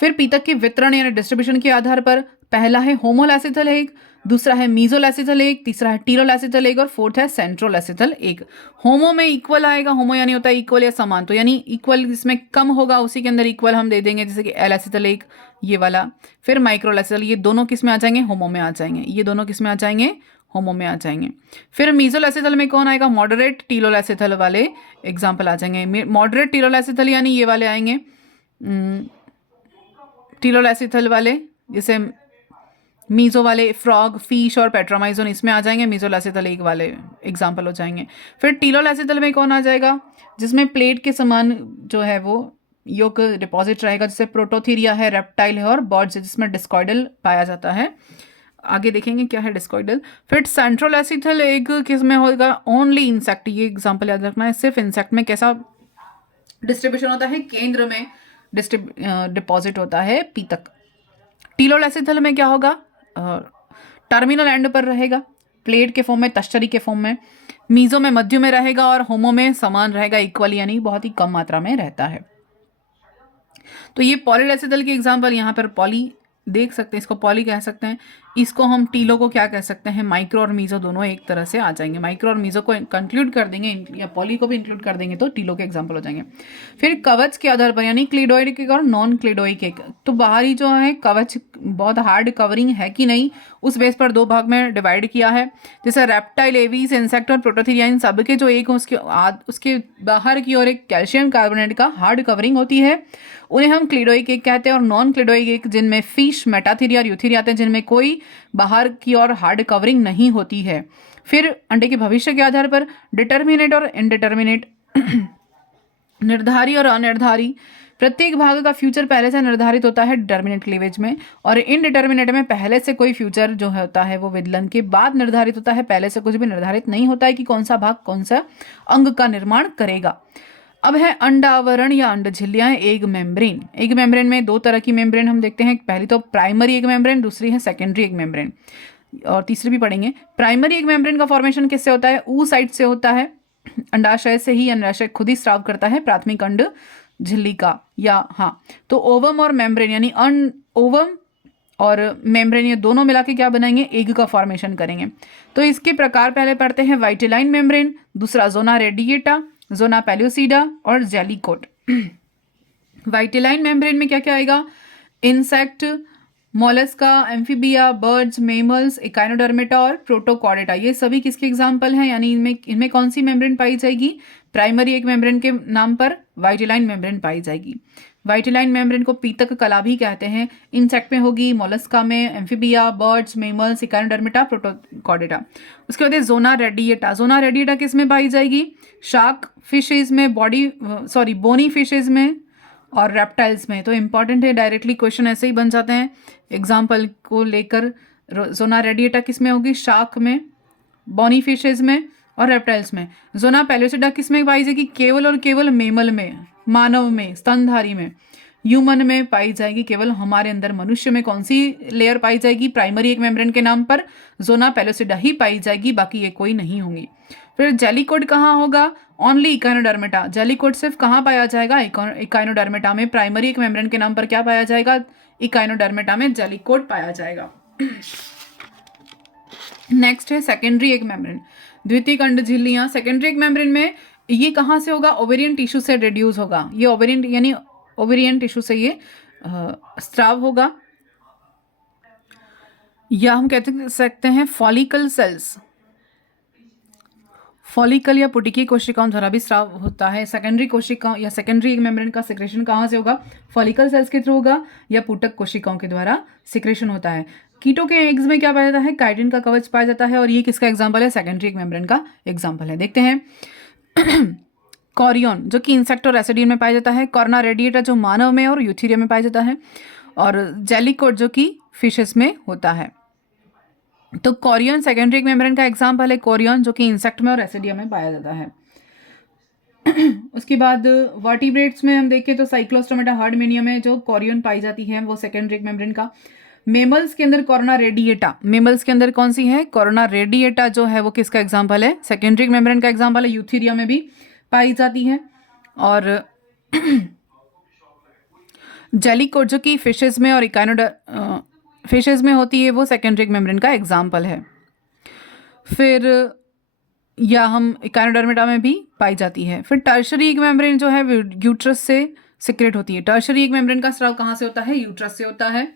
फिर पीतक के वितरण यानी डिस्ट्रीब्यूशन के आधार पर पहला है होमोल एसिथल एक, दूसरा है मीजोल एसिथल एक, तीसरा है टीरोल एसिथल एक और फोर्थ है सेंट्रोल एसिथल एक। होमो में इक्वल आएगा, होमो यानी होता है इक्वल या समान, तो यानी इक्वल इसमें कम होगा उसी के अंदर इक्वल हम दे देंगे, जैसे कि एल एसिथल एक ये वाला। फिर माइक्रोल एसिथल, ये दोनों किस में आ जाएंगे? होमो में आ जाएंगे। ये दोनों किस में आ जाएंगे? होमो में आ जाएंगे। फिर मीजोल एसिथल में कौन आएगा? मॉडरेट टीलोल एसिथल वाले एग्जाम्पल आ जाएंगे। मॉडरेट टीलोल एसिथल यानी ये वाले आएंगे, टीलोल एसिथल वाले, जैसे मीजो वाले फ्रॉग, फिश और पेट्रामाइजोन इसमें आ जाएंगे। मीजोल एसिथल एक वाले एग्जाम्पल हो जाएंगे। फिर टीलोल एसिथल में कौन आ जाएगा? जिसमें प्लेट के समान जो है वो यौग डिपॉजिट रहेगा, जैसे प्रोटोथीरिया है, रेप्टाइल है और बर्ड्स है, जिसमें डिस्कॉइडल पाया जाता है। आगे देखेंगे क्या है डिस्कॉइडल। फिर सेंट्रल एसिथल एक किस में होगा? ओनली इंसेक्ट, ये एग्जाम्पल याद रखना है। सिर्फ इंसेक्ट में कैसा डिस्ट्रीब्यूशन होता है? केंद्र में डिपॉजिट होता है पीतक। टीलोल एसिथल में क्या होगा? टर्मिनल एंड पर रहेगा, प्लेट के फॉर्म में, तश्चरी के फॉर्म में। मीजो में मध्य में रहेगा और होमो में समान रहेगा, इक्वल यानी बहुत ही कम मात्रा में रहता है। तो ये पॉलील एसिथल की एग्जाम्पल, यहाँ पर पॉली देख सकते हैं, इसको पॉली कह सकते हैं। इसको हम टीलो को क्या कह सकते हैं? माइक्रो और मीजो दोनों एक तरह से आ जाएंगे। माइक्रो और मीजो को कंक्लूड कर देंगे या पॉली को भी इंक्लूड कर देंगे तो टीलो के एग्जाम्पल हो जाएंगे। फिर कवच के आधार पर यानी क्लिडोइड के और नॉन क्लिडोइड के, तो बाहरी जो है कवच बहुत हार्ड कवरिंग है कि नहीं, उस बेस पर दो भाग में डिवाइड किया है। जैसे रेप्टाइल, एवीज, इंसेक्ट और प्रोटोथीरिया, इन सब के जो एक उसके बाहर की ओर एक कैल्शियम कार्बोनेट का हार्ड कवरिंग होती है, उन्हें हम क्लिडोइक एक कहते हैं। और नॉन क्लिडोइक एक, जिनमें फिश, मेटाथीरिया और यूथेरिया आते हैं, जिनमें कोई बाहर की ओर हार्ड कवरिंग नहीं होती है। फिर अंडे के भविष्य के आधार पर डिटर्मिनेट और इनडिटर्मिनेट, निर्धारी और अनिर्धारी। प्रत्येक भाग का फ्यूचर पहले से निर्धारित होता है डिटर्मिनेट क्लीवेज में, और इनडिटर्मिनेट में पहले से कोई फ्यूचर जो होता है वो विदलन के बाद निर्धारित होता है। पहले से कुछ भी निर्धारित नहीं होता है कि कौन सा भाग कौन सा अंग का निर्माण करेगा। अब है अंडावरण या अंड झिल्लियां, एग मेम्ब्रेन। एग मेम्ब्रेन में दो तरह की मेम्ब्रेन हम देखते हैं, पहली तो प्राइमरी एग मेम्ब्रेन, दूसरी है सेकेंडरी एग मेम्ब्रेन, और तीसरी भी पढ़ेंगे। प्राइमरी एग मेम्ब्रेन का फॉर्मेशन किससे होता है? oocyte से होता है। अंडाशय से ही अंडाशय खुद ही स्राव करता है प्राथमिक अंड झिल्ली का, या हाँ, तो ओवम और मेम्ब्रेन यानी ओवम और मेम्ब्रेन ये दोनों मिला के क्या बनाएंगे? एग का फॉर्मेशन करेंगे। तो इसके प्रकार पहले पढ़ते हैं, वाइटिलाइन मेम्ब्रेन, दूसरा जोना रेडिएटा, जोना पेल्यूसिडा और जेलीकोट। वाइटिलाइन मेम्ब्रेन में क्या क्या आएगा? Insect, Mollusca, amphibia, birds, mammals, Echinodermata और प्रोटोकॉर्डेटा, ये सभी किसके एग्जाम्पल हैं? यानी इनमें कौन सी मेम्ब्रेन पाई जाएगी? प्राइमरी एक मेम्ब्रेन के नाम पर वाइटिलाइन मेम्ब्रेन पाई जाएगी। वाइटिलाइन मेम्ब्रेन को पीतक कला भी कहते हैं। इंसेक्ट में होगी, मोलस्का में, amphibia, birds, mammals, Echinodermata, Protochordata. उसके बाद जोना रेडिएटा। जोना रेडिएटा किस में पाई जाएगी? शार्क फिशेज में, बोनी फिशेज में और रेप्टाइल्स में। तो इंपॉर्टेंट है, डायरेक्टली क्वेश्चन ऐसे ही बन जाते हैं एग्जाम्पल को लेकर। जोना रेडिएटा किस में होगी? शार्क में, बोनी फिशेज में और रेप्टाइल्स में। जोना पेल्यूसिडा किस में पाई जाएगी? केवल और केवल मेमल में, मानव में, स्तनधारी में। ह्यूमन में पाई जाएगी, केवल हमारे अंदर मनुष्य में कौन सी लेयर पाई जाएगी? प्राइमरी एक मेम्ब्रेन के नाम पर जोना पेल्यूसिडा ही पाई जाएगी, बाकी ये कोई नहीं होंगी। फिर जेलीकोट कहाँ होगा? Only Echinodermata. जेलीकोट सिर्फ कहाँ पाया जाएगा? इकाइनोडर्मेटा में। प्राइमरी एक मेम्ब्रेन के नाम पर क्या पाया जाएगा? इकाइनोडर्मेटा में जेलीकोट पाया जाएगा। नेक्स्ट है सेकेंडरी एक मेम्ब्रेन, द्वितीयक अंड झिल्लियां। सेकेंडरी एक मेम्ब्रेन में ये कहाँ से होगा? ओवेरियन टिश्यू से रिड्यूस होगा। ये ओवेरियन यानी ओवेरियन टिश्यू से ये स्राव होगा, या हम कहते सकते हैं फॉलिकल सेल्स, फॉलिकल या पुटिकी कोशिकाओं द्वारा भी स्राव होता है। सेकेंडरी कोशिकाओं या सेकेंडरी मेम्ब्रेन का सिक्रेशन कहाँ से होगा? फॉलिकल सेल्स के थ्रू होगा या पुटक कोशिकाओं के द्वारा सिक्रेशन होता है। कीटों के एग्स में क्या पाया जाता है? काइटिन का कवच पाया जाता है, और ये किसका एग्जाम्पल है? सेकेंडरी मेम्ब्रेन का एग्जाम्पल है। देखते हैं कॉरियन जो कि इंसेक्ट और एसिडियन में पाया जाता है, कॉर्ना रेडिएटा जो मानव में और यूथीरिया में पाया जाता है, और जेलीकोट जो कि फिशेस में होता है। तो कॉरियन सेकेंडरी मेम्ब्रेन का एग्जाम्पल है, कॉरियन जो कि इंसेक्ट में और एसिडिया में पाया जाता है। उसके बाद वर्टिब्रेट्स में हम देखें तो साइक्लोस्टोमेटा हार्डमेनिया में जो कॉरियन पाई जाती है वो सेकेंडरी मेम्ब्रेन का। मेमल्स के अंदर कॉर्ना रेडिएटा, मेमल्स के अंदर कौन सी है? कॉर्ना रेडिएटा जो है वो किसका एग्जाम्पल है? सेकेंडरी मेम्ब्रेन का एग्जाम्पल है, यूथीरिया में भी पाई जाती है। और जेलीकोट जो कि फिशेस में और फिशेस में होती है वो सेकेंडरी मेम्ब्रेन का एग्जाम्पल है। फिर या हम इकानोडर्मेटा में भी पाई जाती है। फिर टर्शरी मेम्ब्रेन जो है यूट्रस से सिक्रेट होती है। टर्शरी मेम्ब्रेन का स्राव कहाँ से होता है? यूट्रस से होता है।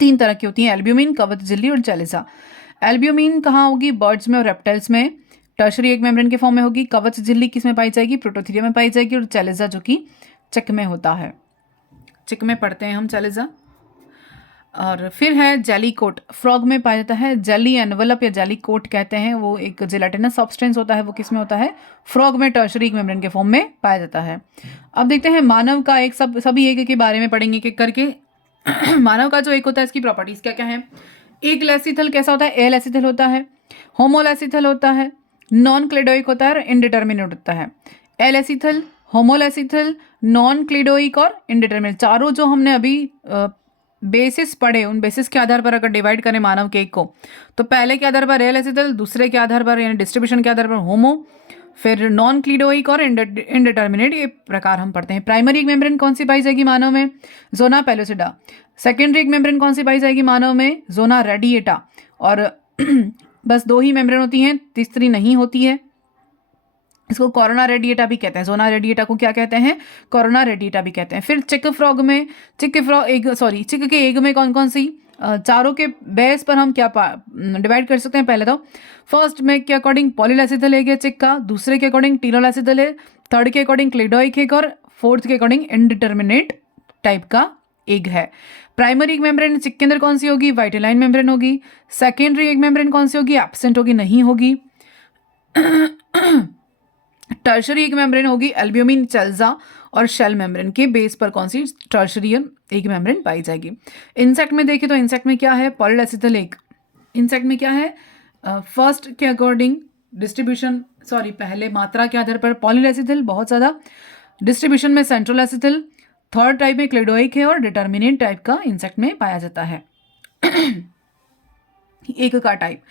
3 तरह की होती हैं, एल्ब्यूमिन, कवच झिल्ली और जेलिसा। एल्ब्यूमिन कहाँ होगी? बर्ड्स में और रेप्टाइल्स में टर्शरी मेम्ब्रेन के फॉर्म में होगी। कवच झिल्ली किस में पाई जाएगी? प्रोटोथीरिया में पाई जाएगी। और जेलिसा जो कि चिक में होता है, चिक में पढ़ते हैं हम जेलिसा। और फिर है जेली कोट, फ्रॉग में पाया जाता है। जेली एनवलप या जेली कोट कहते हैं, वो एक जेलाटिनस सब्सटेंस होता है, वो किस में होता है? फ्रॉग में, टर्शरी मेम्ब्रेन के फॉर्म में पाया जाता है। अब देखते हैं मानव का एक सभी एक के बारे में पढ़ेंगे एक करके। मानव का जो एक होता है इसकी प्रॉपर्टीज क्या क्या है? एक लेसिथल कैसा होता है? ए लेसिथल होता है, होमोलेसिथल होता है, नॉन क्लेडोइक होता है और इनडिटर्मिनेट होता है। ए लेसिथल, होमोलेसिथल, नॉन क्लेडोइक और इनडिटर्मिनेट, चारों जो हमने अभी बेसिस पढ़े, उन बेसिस के आधार पर अगर डिवाइड करें मानव केक को, तो पहले के आधार पर रेल एसिथल, दूसरे के आधार पर यानी डिस्ट्रीब्यूशन के आधार पर होमो, फिर नॉन क्लीडोइक और इनडिटर्मिनेट, ये प्रकार हम पढ़ते हैं। प्राइमरी मेम्ब्रेन कौन सी पाई जाएगी मानव में? Zona pellucida. सेकेंडरी मेम्ब्रेन कौन सी पाई जाएगी मानव में? जोना रेडिएटा। और बस 2 ही मेम्ब्रेन होती हैं, तीसरी नहीं होती है। इसको कोरोना रेडिएटा भी कहते हैं। जोना रेडिएटा को क्या कहते हैं? कोरोना रेडिएटा भी कहते हैं। फिर चिक फ्रॉग में, चिक के एग में कौन कौन सी चारों के बेस पर हम क्या डिवाइड कर सकते हैं? पहले तो फर्स्ट में के अकॉर्डिंग पॉलीलेसिथल एग है चिक का, दूसरे के अकॉर्डिंग टीलोलेसिथल है, थर्ड के अकॉर्डिंग क्लेडोइक एग और फोर्थ के अकॉर्डिंग इनडिटर्मिनेट टाइप का एग है। प्राइमरी मेम्ब्रेन चिक के अंदर कौन सी होगी? वाइटेलाइन मेम्ब्रेन होगी। सेकेंडरी एग मेम्ब्रेन कौन सी होगी? एब्सेंट होगी, नहीं होगी। टर्शरी एक मेम्ब्रेन होगी एल्ब्यूमिन, चेल्जा और शेल मेम्ब्रेन के बेस पर कौन सी? टर्शरी एक मेम्ब्रेन पाई जाएगी। इंसेक्ट में देखें तो इंसेक्ट में क्या है? पॉलीलेसिथल एग। इंसेक्ट में क्या है? फर्स्ट के अकॉर्डिंग डिस्ट्रीब्यूशन, पहले मात्रा के आधार पर पॉलीलेसिथल बहुत ज़्यादा, डिस्ट्रीब्यूशन में सेंट्रोलेसिथल, थर्ड टाइप में क्लेडोइक है और डिटर्मिनेट टाइप का इंसेक्ट में पाया जाता है। एक का टाइप।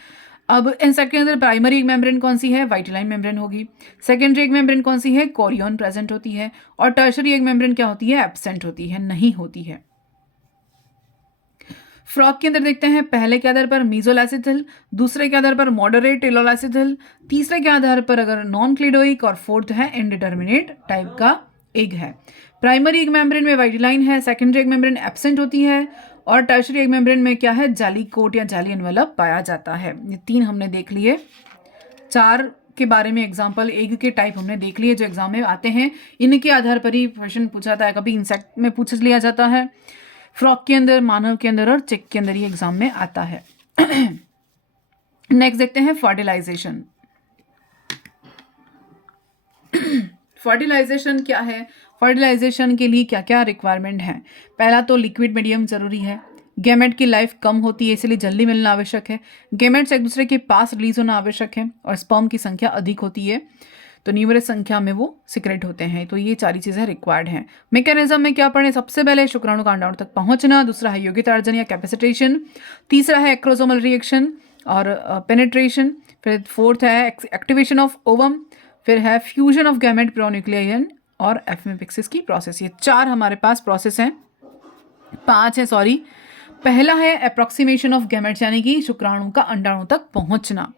अब इंसेक्ट के अंदर प्राइमरी मेम्ब्रेन कौन सी है? वाइटेलाइन मेम्ब्रेन होगी। सेकेंडरी मेम्ब्रेन कौन सी है? कोरियन प्रेजेंट होती है। और टर्शरी मेम्ब्रेन क्या होती है? एब्सेंट होती है, नहीं होती है। फ्रॉग के अंदर देखते हैं पहले के आधार पर मीजोलेसिथल, दूसरे के आधार पर मॉडरेट टेलोलेसिथल, तीसरे के आधार पर अगर नॉन क्लीडोइक और फोर्थ है इनडिटर्मिनेट टाइप का एग है। प्राइमरी एग मेम्ब्रेन में वाइटेलाइन है, सेकेंडरी एग मेम्ब्रेन एब्सेंट होती है और टर्शरी एग मेम्ब्रेन में क्या है? जाली कोट या जाली एनवेलप पाया जाता है। ये 3 हमने देख लिए। 4 के बारे में एग्जाम्पल एग के टाइप हमने देख लिए जो एग्जाम में आते हैं। इनके आधार पर ही क्वेश्चन पूछा जाता है, कभी इंसेक्ट में पूछ लिया जाता है, फ्रॉग के अंदर, मानव के अंदर और चिक के अंदर ये एग्जाम में आता है। नेक्स्ट देखते हैं फर्टिलाइजेशन। फर्टिलाइजेशन क्या है? फर्टिलाइजेशन के लिए क्या क्या रिक्वायरमेंट है? पहला तो लिक्विड मीडियम जरूरी है। गेमेट की लाइफ कम होती है इसलिए जल्दी मिलना आवश्यक है। गेमेट्स एक दूसरे के पास रिलीज होना आवश्यक है और स्पर्म की संख्या अधिक होती है तो न्यूमरस संख्या में वो सिक्रेट होते हैं। तो ये 4 चीज़ें रिक्वायर्ड हैं। मैकेनिज्म में क्या पढ़ें? सबसे पहले शुक्राणु का अंडाणु तक पहुंचना, दूसरा है योग्यता अर्जन या कैपेसिटेशन, तीसरा है एक्रोसोमल रिएक्शन और पेनिट्रेशन, फिर फोर्थ है एक्टिवेशन ऑफ ओवम, फिर है फ्यूजन ऑफ गैमेट प्रोन्यूक्लियन और एफएमएफिक्सिस की प्रोसेस। ये 4 हमारे पास प्रोसेस हैं, 5 है पहला है अप्रोक्सीमेशन ऑफ गैमेट्स, यानी कि शुक्राणु का अंडाणु तक पहुंचना।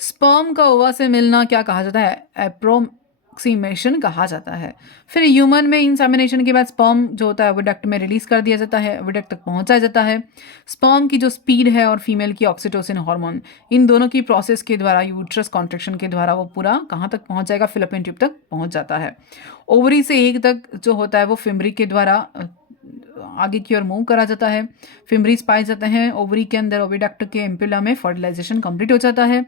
स्पर्म का ओवा से मिलना क्या कहा जाता है? अप्रोक्सीमेशन कहा जाता है। फिर ह्यूमन में इंसेमिनेशन के बाद स्पर्म जो होता है विडक्ट में रिलीज कर दिया जाता है, विडक्ट तक पहुंचाया जाता है। स्पर्म की जो स्पीड है और फीमेल की ऑक्सीटोसिन हार्मोन, इन दोनों की प्रोसेस के द्वारा, यूट्रस कॉन्ट्रेक्शन के द्वारा वो पूरा कहाँ तक पहुंच जाएगा? फिलिपिन ट्यूब तक पहुंच जाता है। ओवरी से एग तक जो होता है वो फिमरी के द्वारा आगे की ओर मूव करा जाता है। फिमरीज पाए जाते हैं ओवरी के अंदर। ओविडक्ट के एम्पुला में फर्टिलाइजेशन कंप्लीट हो जाता है।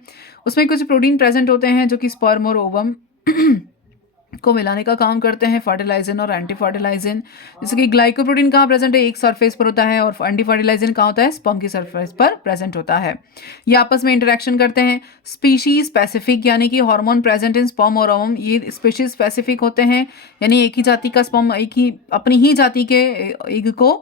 उसमें कुछ प्रोटीन प्रेजेंट होते हैं जो कि स्पर्म और ओवम को मिलाने का काम करते हैं, फर्टिलाइजन और एंटी फर्टिलाइजन। जैसे कि ग्लाइकोप्रोटीन कहाँ प्रेजेंट है? एक सरफेस पर होता है, और एंटी फर्टिलाइजन कहाँ होता है? स्पर्म की सरफेस पर प्रेजेंट होता है। ये आपस में इंटरेक्शन करते हैं। स्पीशीज स्पेसिफिक, यानी कि हार्मोन प्रेजेंट इन स्पर्म और ओवम, ये स्पीशीज स्पेसिफिक होते हैं, यानी एक ही जाति का स्पर्म एक ही अपनी ही जाति के एग को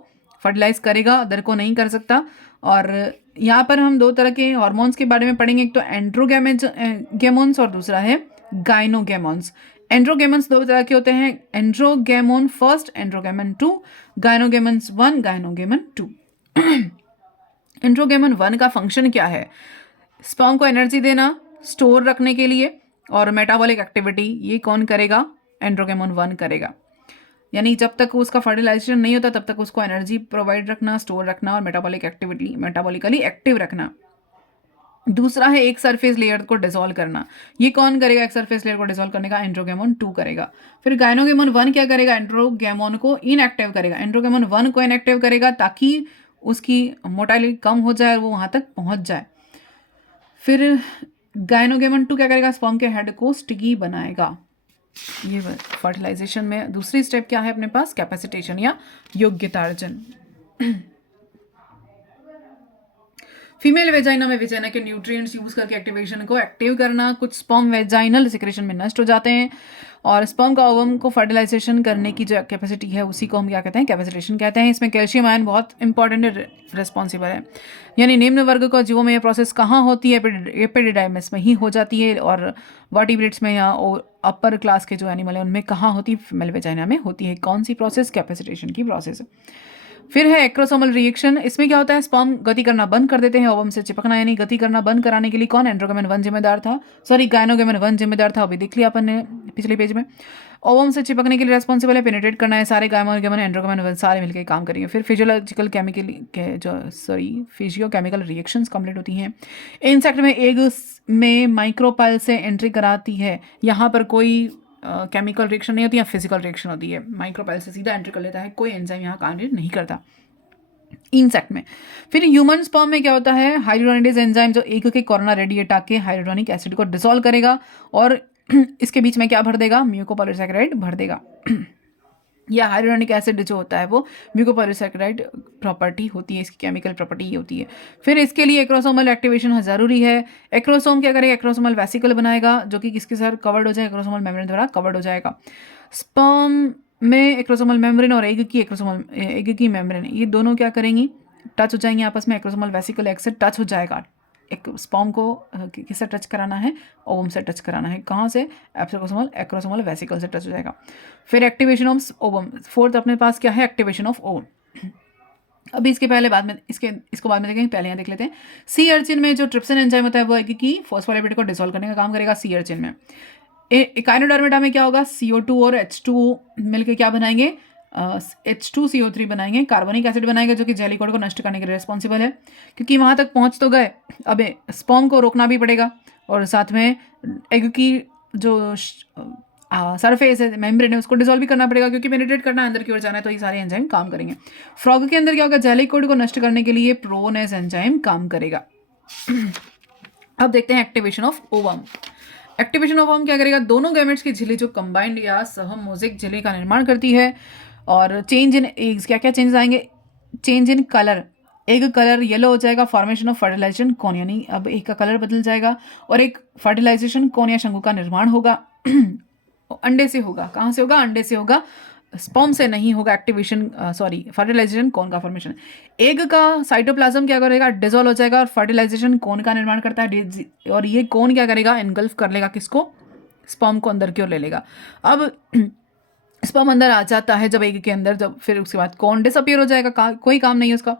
फर्टिलाइज करेगा, अदर को नहीं कर सकता। और यहाँ पर हम दो तरह के हार्मोन्स के बारे में पढ़ेंगे, एक तो एंड्रोगेमोन्स और दूसरा है गाइनोगेमोन्स। एंड्रोगेमन्स दो तरह के होते हैं, androgamone first, androgamone two, gynogamones one, gynogamone two. Androgamone one का फंक्शन क्या है? स्पर्म को एनर्जी देना, स्टोर रखने के लिए, और मेटाबॉलिक एक्टिविटी ये कौन करेगा? एंड्रोगेमन वन करेगा। यानी जब तक उसका फर्टिलाइजेशन नहीं होता तब तक उसको एनर्जी प्रोवाइड रखना, स्टोर रखना और मेटाबॉलिक एक्टिविटी, मेटाबॉलिकली एक्टिव रखना। दूसरा है एक सरफेस लेयर को डिसॉल्व करना। ये कौन करेगा? एक सरफेस लेयर को डिसॉल्व करने का एंड्रोगेमोन 2 करेगा। फिर गाइनोगेमोन 1 क्या करेगा? एंड्रोगेमोन को इनएक्टिव करेगा। एंड्रोगेमोन 1 को इनएक्टिव करेगा ताकि उसकी मोटाइलिटी कम हो जाए और वो वहाँ तक पहुँच जाए। फिर गाइनोगेमोन 2 क्या करेगा? स्पर्म के हेड को स्टिकी बनाएगा। ये फर्टिलाइजेशन में दूसरी स्टेप क्या है अपने पास? कैपेसिटेशन या योग्यतार्जन। फीमेल वेजाइना में वेजाइना के न्यूट्रिएंट्स यूज करके एक्टिवेशन को एक्टिव करना। कुछ स्पर्म वेजाइनल सिक्रेशन में नष्ट हो जाते हैं, और स्पर्म का ओवम को फर्टिलाइजेशन करने की जो कैपेसिटी है उसी को हम क्या कहते हैं? कैपेसिटेशन कहते हैं। इसमें कैल्शियम आयन बहुत इंपॉर्टेंट रिस्पॉन्सिबल है। यानी निम्न वर्ग का जीवों में यह प्रोसेस कहाँ होती है? एपिडिडाइमस में ही हो जाती है, और वर्टिब्रेट्स में या अपर क्लास के जो एनिमल है उनमें कहाँ होती है? फीमेल वेजाइना में होती है। कौन सी प्रोसेस? कैपेसिटेशन की प्रोसेस। फिर है एक्रोसोमल रिएक्शन। इसमें क्या होता है? स्पर्म गति करना बंद कर देते हैं ओवम से चिपकना, यानी गति करना बंद कराने के लिए कौन? एंड्रोगेमन 1 जिम्मेदार था, सॉरी गाइनोगेमन 1 जिम्मेदार था, अभी देख लिया अपन ने पिछले पेज में। ओवम से चिपकने के लिए रेस्पॉन्सिबल है, पेनिट्रेट करना है। सारे गाइनोगेमन एंड्रोगेमन 1 सारे मिलकर काम करेंगे। फिर फिजियोलॉजिकल फिजियोकेमिकल रिएक्शंस कंप्लीट होती हैं। इंसेक्ट में एग में माइक्रोपाइल से एंट्री कराती है। यहाँ पर कोई केमिकल रिएक्शन नहीं होती है, फिजिकल रिएक्शन होती है। माइक्रोपाइल से सीधा एंट्री कर लेता है, कोई एंजाइम यहाँ कार्य नहीं करता इंसेक्ट में। फिर ह्यूमन स्पर्म में क्या होता है? हाइड्रोनिडेज एंजाइम जो एग के कोरोना रेडिएटा के हाइड्रोनिक एसिड को डिसॉल्व करेगा और इसके बीच में क्या भर देगा? म्यूकोपॉलीसैकेराइड भर देगा। या हाइड्रोनिक एसिड जो होता है वो म्यूकोपॉलीसैकेराइड प्रॉपर्टी होती है, इसकी केमिकल प्रॉपर्टी होती है। फिर इसके लिए एक्रोसोमल एक्टिवेशन ज़रूरी है। एक्रोसोम क्या करेगा? एक्रोसोमल वेसिकल बनाएगा जो कि किसके साथ कवर्ड हो जाएगा? एक्रोसोमल मेम्ब्रेन द्वारा कवर्ड हो जाएगा। स्पर्म में एक्रोसोमल मेम्ब्रेन और एग की मेम्ब्रेन, ये दोनों क्या करेंगी? टच हो जाएंगे आपस में। एक्रोसोमल वेसिकल एग से टच हो जाएगा। एक स्पर्म को किससे टच कराना है? ओवम से टच कराना है। कहाँ से? एक्रोसोमल वेसिकल से टच हो जाएगा। फिर एक्टिवेशन ऑफ ओवम, फोर्थ अपने पास क्या है? Activation of ovum. अभी इसके पहले बाद में इसको बाद में देखेंगे, पहले यहाँ देख लेते हैं। सी अर्चिन में जो ट्रिप्सिन एंजाइम होता है वो एग की फॉस्फोलिपिड को डिसॉल्व करने का काम करेगा सी अर्चिन में। एकाइनोडर्मेटा में क्या होगा? CO2 और H2 मिलकर क्या बनाएंगे? H2CO3 बनाएंगे, कार्बोनिक एसिड बनाएंगे जो कि जेलीकोड को नष्ट करने के लिए रिस्पॉन्सिबल है। क्योंकि वहाँ तक पहुँच तो गए, अब स्पर्म को रोकना भी पड़ेगा और साथ में एग की जो सरफेस है, मेम्ब्रेन है, उसको डिसॉल्व भी करना पड़ेगा क्योंकि पेनिट्रेट करना है, अंदर की ओर जाना है, तो ये सारे एंजाइम काम करेंगे। फ्रॉग के अंदर क्या होगा? जेलीकोड को नष्ट करने के लिए प्रोनेस एंजाइम काम करेगा। अब देखते हैं activation of ovum. Activation of ovum क्या करेगा? दोनों गैमेट्स की झिल्ली जो कंबाइंड या सहमोजिक झिल्ली का निर्माण करती है। और चेंज इन एग्स, क्या क्या चेंजेस आएंगे? Change in colour, egg colour yellow हो जाएगा। फॉर्मेशन ऑफ फर्टिलाइजेशन कोन, यानी अब एग का कलर बदल जाएगा और एक फर्टिलाइजेशन कोन या शंकु का निर्माण होगा। अंडे से होगा। कहाँ से होगा? अंडे से होगा, स्पर्म से नहीं होगा। फर्टिलाइजेशन कोन का फॉर्मेशन। एग का साइटोप्लाज्म क्या करेगा? डिसॉल्व हो जाएगा और फर्टिलाइजेशन कोन का निर्माण करता है, और ये कोन क्या करेगा? एनगल्फ कर लेगा किसको? स्पर्म को अंदर की ओर ले लेगा। अब स्पर्म अंदर आ जाता है जब एग के अंदर, जब फिर उसके बाद कौन डिसअपियर हो जाएगा, कोई काम नहीं है उसका।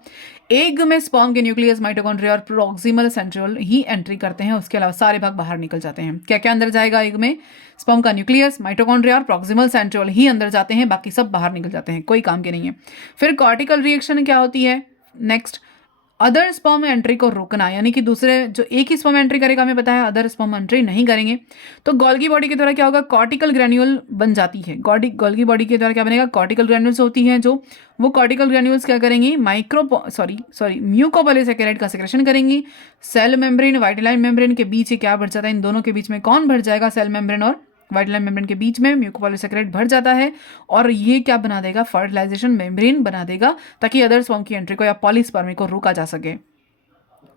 एग में स्पर्म के न्यूक्लियस, माइटोकॉन्ड्रिया और प्रॉक्सिमल सेंट्रियोल ही एंट्री करते हैं, उसके अलावा सारे भाग बाहर निकल जाते हैं। क्या क्या अंदर जाएगा एग में? स्पर्म का न्यूक्लियस, माइटोकॉन्ड्रिया और प्रॉक्सिमल सेंट्रियोल ही अंदर जाते हैं, बाकी सब बाहर निकल जाते हैं, कोई काम के नहीं है। फिर कॉर्टिकल रिएक्शन क्या होती है? नेक्स्ट, अदर स्पर्म एंट्री को रोकना, यानी कि दूसरे जो एक ही स्पर्म एंट्री करेगा, हमें पता है अदर स्पर्म एंट्री नहीं करेंगे, तो गोल्गी बॉडी के द्वारा क्या होगा? कॉर्टिकल ग्रैन्यूल बन जाती है। गोल्गी बॉडी के द्वारा क्या बनेगा? कॉर्टिकल ग्रैन्यूल्स होती हैं, जो वो कॉर्टिकल ग्रैन्यूल्स क्या करेंगी? म्यूकोपॉलीसैकेराइड का सेक्रेशन करेंगी। सेल मेम्ब्रेन, वाइटलाइन मेम्ब्रेन के बीच क्या बढ़ जाता है? इन दोनों के बीच में कौन बढ़ जाएगा? सेल मेम्ब्रेन और वाइटलाइन मेम्ब्रेन के बीच में म्यूकोपॉलीसैकेराइड भर जाता है, और ये क्या बना देगा? फर्टिलाइजेशन मेम्ब्रेन बना देगा, ताकि अदर स्पर्म की एंट्री को या पॉलीस्पर्मी को रोका जा सके।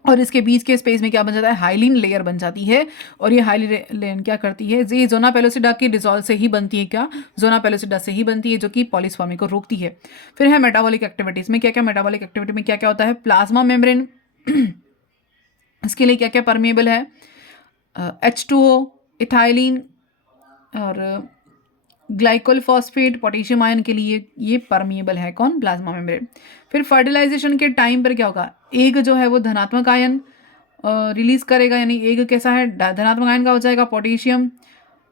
और इसके बीच के स्पेस में क्या बन जाता है? हाइलिन लेयर बन जाती है, और ये हाइलिन लेयर क्या करती है? ये जोना पेलोसिडा की डिजॉल्व से ही बनती है। क्या? जोना पेलोसिडा से ही बनती है, जो कि पॉलीस्पर्मी को रोकती है। फिर है मेटाबॉलिक एक्टिविटीज में क्या क्या? मेटाबॉलिक एक्टिविटी में क्या क्या होता है? प्लाज्मा मेम्ब्रेन इसके लिए क्या क्या परमिएबल है? H2O, इथाइलिन और ग्लाइकोल फॉस्फेट, पोटेशियम आयन के लिए ये परमिएबल है। कौन? Plasma membrane. फिर फर्टिलाइजेशन के टाइम पर क्या होगा? एग जो है वो धनात्मक आयन रिलीज करेगा, यानी एग कैसा है? धनात्मक आयन का हो जाएगा। पोटेशियम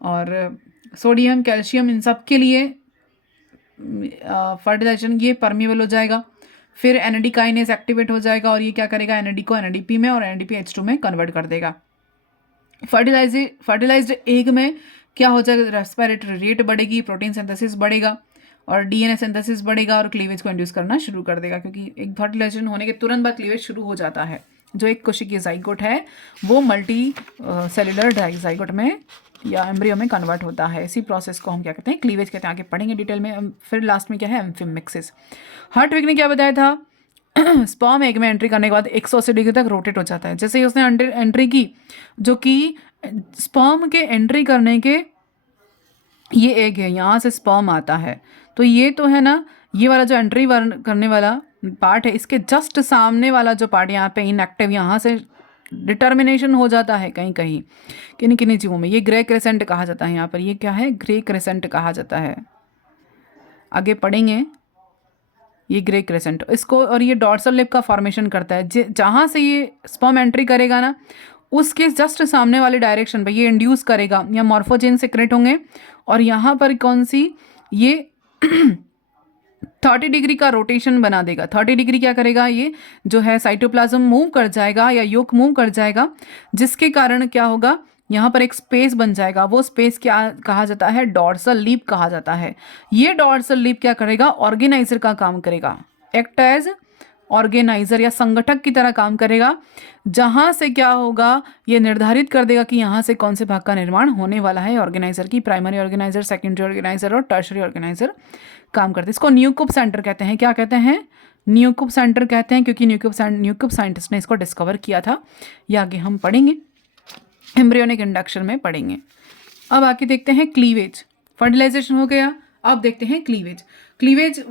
और सोडियम, कैल्शियम, इन सब के लिए फर्टिलाइजेशन ये परमिएबल हो जाएगा। फिर एनएडी काइनेस एक्टिवेट हो जाएगा, और ये क्या करेगा? एनएडी को एनएडीपी में और एनएडीपी H2 में कन्वर्ट कर देगा। फर्टिलाइज्ड एग में क्या हो जाएगा? रेस्पिरेटरी रेट बढ़ेगी, प्रोटीन सिंथेसिस बढ़ेगा, और डीएनए सिंथेसिस बढ़ेगा, और क्लीवेज को इंड्यूस करना शुरू कर देगा, क्योंकि एक फर्टिलाइजेशन होने के तुरंत बाद क्लीवेज शुरू हो जाता है। जो एक कोशिकीय जाइगोट है वो मल्टी सेलुलर जाइगोट में या एम्ब्रियो में कन्वर्ट होता है। इसी प्रोसेस को हम क्या कहते हैं? क्लीवेज कहते हैं। आगे पढ़ेंगे डिटेल में। फिर लास्ट में क्या है? एम्फिमिक्सिस। हर्टविग ने क्या बताया था? स्पर्म एग में एंट्री करने के बाद 180 डिग्री तक रोटेट हो जाता है। जैसे ही उसने एंट्री की, जो कि स्पर्म के एंट्री करने के, ये एग है, यहाँ से स्पर्म आता है, तो ये तो है ना, ये वाला जो एंट्री करने वाला पार्ट है, इसके जस्ट सामने वाला जो पार्ट यहाँ पे इनएक्टिव, यहाँ से डिटर्मिनेशन हो जाता है कहीं कहीं, किन्हीं किन्हीं जीवों में। ये ग्रे क्रेसेंट कहा जाता है। यहाँ पर ये क्या है? ग्रे क्रेसेंट कहा जाता है। आगे पढ़ेंगे ये ग्रे क्रेसेंट इसको, और ये डॉर्सल लिप का फॉर्मेशन करता है। जहाँ से ये स्पर्म एंट्री करेगा ना, उसके जस्ट सामने वाले डायरेक्शन पे ये इंड्यूस करेगा, या मॉर्फोजेन सेक्रेट होंगे, और यहाँ पर कौन सी? ये 30 डिग्री का रोटेशन बना देगा। 30 डिग्री क्या करेगा? ये जो है साइटोप्लाज्म मूव कर जाएगा, या योक मूव कर जाएगा, जिसके कारण क्या होगा? यहाँ पर एक स्पेस बन जाएगा। वो स्पेस क्या कहा जाता है? डॉर्सल लीप कहा जाता है। ये डॉर्सल लीप क्या करेगा? ऑर्गेनाइजर का काम करेगा, एक्ट एज ऑर्गेनाइजर या संगठक की तरह काम करेगा, जहां से क्या होगा? ये निर्धारित कर देगा कि यहाँ से कौन से भाग का निर्माण होने वाला है। ऑर्गेनाइजर की प्राइमरी ऑर्गेनाइजर, सेकेंडरी ऑर्गेनाइजर और टर्शरी ऑर्गेनाइजर काम करते हैं। इसको न्यूकुप सेंटर कहते हैं। क्या कहते हैं? न्यूकुप सेंटर कहते हैं, क्योंकि न्यूकुप साइंटिस्ट ने इसको डिस्कवर किया था। ये आगे हम पढ़ेंगे, एम्ब्रियोनिक इंडक्शन में पढ़ेंगे। अब आके देखते हैं क्लीवेज। फर्टिलाइजेशन हो गया, अब देखते हैं क्लीवेज। क्लीवेज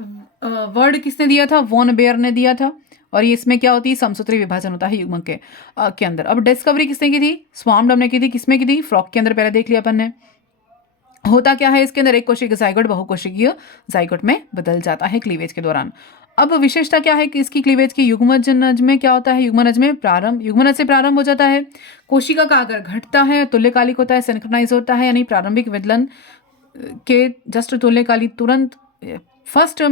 वर्ड किसने दिया था? वॉन बेयर ने दिया था, और ये इसमें क्या होती है? समसूत्री विभाजन होता है युग्मक के अंदर। अब डिस्कवरी किसने की थी? स्वार्मडम ने की थी। किसमें की थी? फ्रॉग के अंदर, पहले देख लिया अपन ने। होता क्या है इसके अंदर? एक कोशिकीय जाइगोट बहुकोशिकीय जाइगोट में बदल जाता है क्लीवेज के दौरान। अब विशेषता क्या है कि इसकी क्लीवेज की? युग्मनज में क्या होता है? युग्मनज से प्रारंभ हो जाता है। कोशिका का आकार घटता है, तुल्यकालिक होता है, सिंक्रोनाइज होता है, यानी प्रारंभिक विदलन के जस्ट तुल्यकालिक, तुरंत फर्स्ट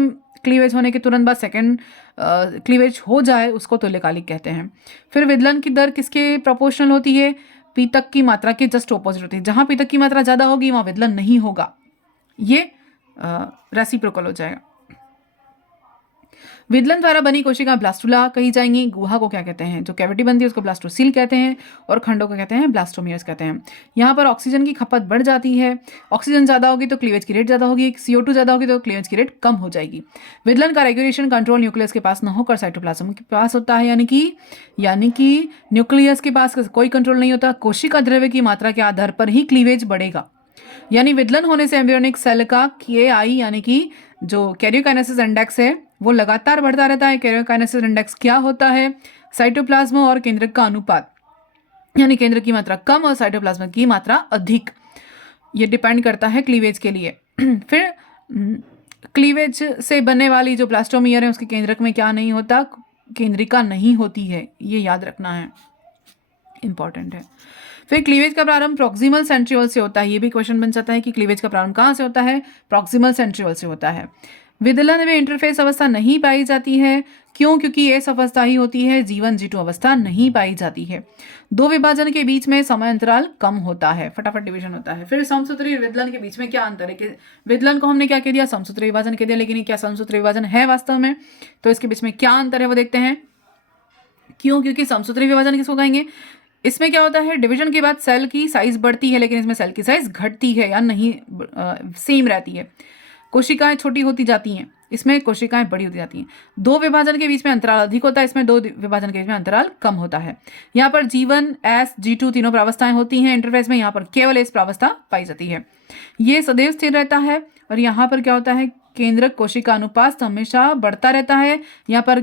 क्लीवेज होने के तुरंत बाद सेकेंड क्लीवेज हो जाए, उसको तुल्यकालिक कहते हैं। फिर विदलन की दर किसके प्रोपोर्शनल होती है? पीतक की मात्रा के जस्ट ऑपोजिट होती है। जहां पीतक की मात्रा ज्यादा होगी वहां विदलन नहीं होगा, ये रेसिप्रोकल हो जाएगा। विदलन द्वारा बनी कोशिका ब्लास्टुला कही जाएंगी। गुहा को क्या कहते हैं? जो कैविटी बनती है उसको ब्लास्टोसील कहते हैं, और खंडों को कहते हैं ब्लास्टोमियर्स कहते हैं। यहाँ पर ऑक्सीजन की खपत बढ़ जाती है। ऑक्सीजन ज़्यादा होगी तो क्लीवेज की रेट ज़्यादा होगी, CO2 ज़्यादा होगी तो क्लीवेज की रेट कम हो जाएगी। विदलन का रेगुलेशन कंट्रोल न्यूक्लियस के पास न होकर साइटोप्लाज्म के पास होता है, यानी कि न्यूक्लियस के पास कोई कंट्रोल नहीं होता। कोशिका द्रव्य की मात्रा के आधार पर ही क्लीवेज बढ़ेगा, यानी विदलन होने से एम्ब्रियोनिक सेल का KI यानी कि जो कैरियोकाइनेसिस इंडेक्स है वो लगातार बढ़ता रहता है। कैरियोकाइनेसिस इंडेक्स क्या होता है? साइटोप्लाज्म और केंद्रक का अनुपात, यानी केंद्र की मात्रा कम और साइटोप्लाज्म की मात्रा अधिक, ये डिपेंड करता है क्लीवेज के लिए। फिर क्लीवेज से बनने वाली जो ब्लास्टोमियर है उसके केंद्रक में क्या नहीं होता, केंद्रिका नहीं होती है, ये याद रखना है, इंपॉर्टेंट है। फिर क्लीवेज का प्रारंभ प्रॉक्सिमल सेंट्रियोल से होता है, ये भी क्वेश्चन बन जाता है कि क्लीवेज का प्रारंभ कहाँ से होता है, प्रॉक्सिमल सेंट्रियोल से होता है। विदलन में इंटरफेस अवस्था नहीं पाई जाती है, क्यों, क्योंकि एस अवस्था ही होती है, G1 G2 अवस्था नहीं पाई जाती है। दो विभाजन के बीच में समय अंतराल कम होता है, फटाफट डिवीजन होता है। फिर समसूत्री विदलन के बीच में क्या अंतर है कि विदलन को हमने क्या कह दिया, समसूत्री विभाजन कह दिया, लेकिन ये क्या समसूत्री विभाजन है वास्तव में, तो इसके बीच में क्या अंतर है वो देखते हैं। क्यों, क्योंकि समसूत्री विभाजन किसको कहेंगे, इसमें क्या होता है, डिवीजन के बाद सेल की साइज बढ़ती है, लेकिन इसमें सेल की साइज घटती है या नहीं, सेम रहती है। कोशिकाएं छोटी होती जाती हैं, इसमें कोशिकाएं बड़ी होती जाती हैं। दो विभाजन के बीच में अंतराल अधिक होता है, इसमें दो विभाजन के बीच में अंतराल कम होता है। यहाँ पर G1 S G2 तीनों प्रावस्थाएं होती हैं इंटरफेस में, यहाँ पर केवल एस प्रावस्था पाई जाती है। ये सदैव स्थिर रहता है। और यहाँ पर क्या होता है, केंद्रक कोशिका अनुपात हमेशा बढ़ता रहता है। यहाँ पर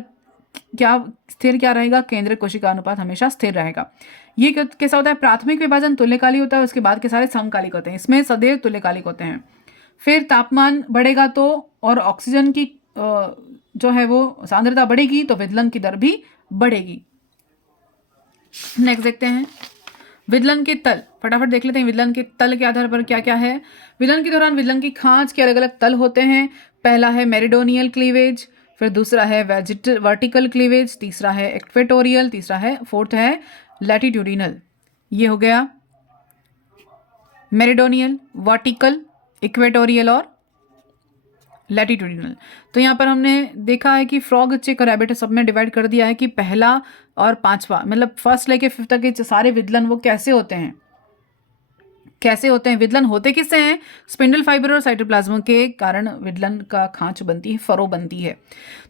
क्या स्थिर क्या रहेगा, केंद्रक कोशिका अनुपात हमेशा स्थिर रहेगा। ये कैसा होता है, प्राथमिक विभाजन तुल्यकालिक होता है, उसके बाद के सारे समकालिक होते हैं, इसमें सदैव तुल्यकालिक होते हैं। फिर तापमान बढ़ेगा तो और ऑक्सीजन की जो है वो सांद्रता बढ़ेगी तो विदलन की दर भी बढ़ेगी। नेक्स्ट देखते हैं विदलन के तल, फटाफट देख लेते हैं विदलन के तल के आधार पर क्या क्या है। विदलन के दौरान विदलन की खांच के अलग अलग तल होते हैं। पहला है मेरिडोनियल क्लीवेज, फिर दूसरा है वर्टिकल क्लीवेज, तीसरा है इक्वेटोरियल, फोर्थ है लैटिट्यूडिनल। ये हो गया मेरिडोनियल, वर्टिकल, इक्वेटोरियल और लैटिट्यूडिनल। तो यहाँ पर हमने देखा है कि फ्रॉग, चिक और रैबिट सब में डिवाइड कर दिया है कि पहला और पांचवा, मतलब फर्स्ट लेके फिफ्थ तक के सारे विदलन वो कैसे होते हैं, विदलन होते किससे हैं, स्पिंडल फाइबर और साइटोप्लाज्म के कारण विदलन का खांच बनती है, फरो बनती है।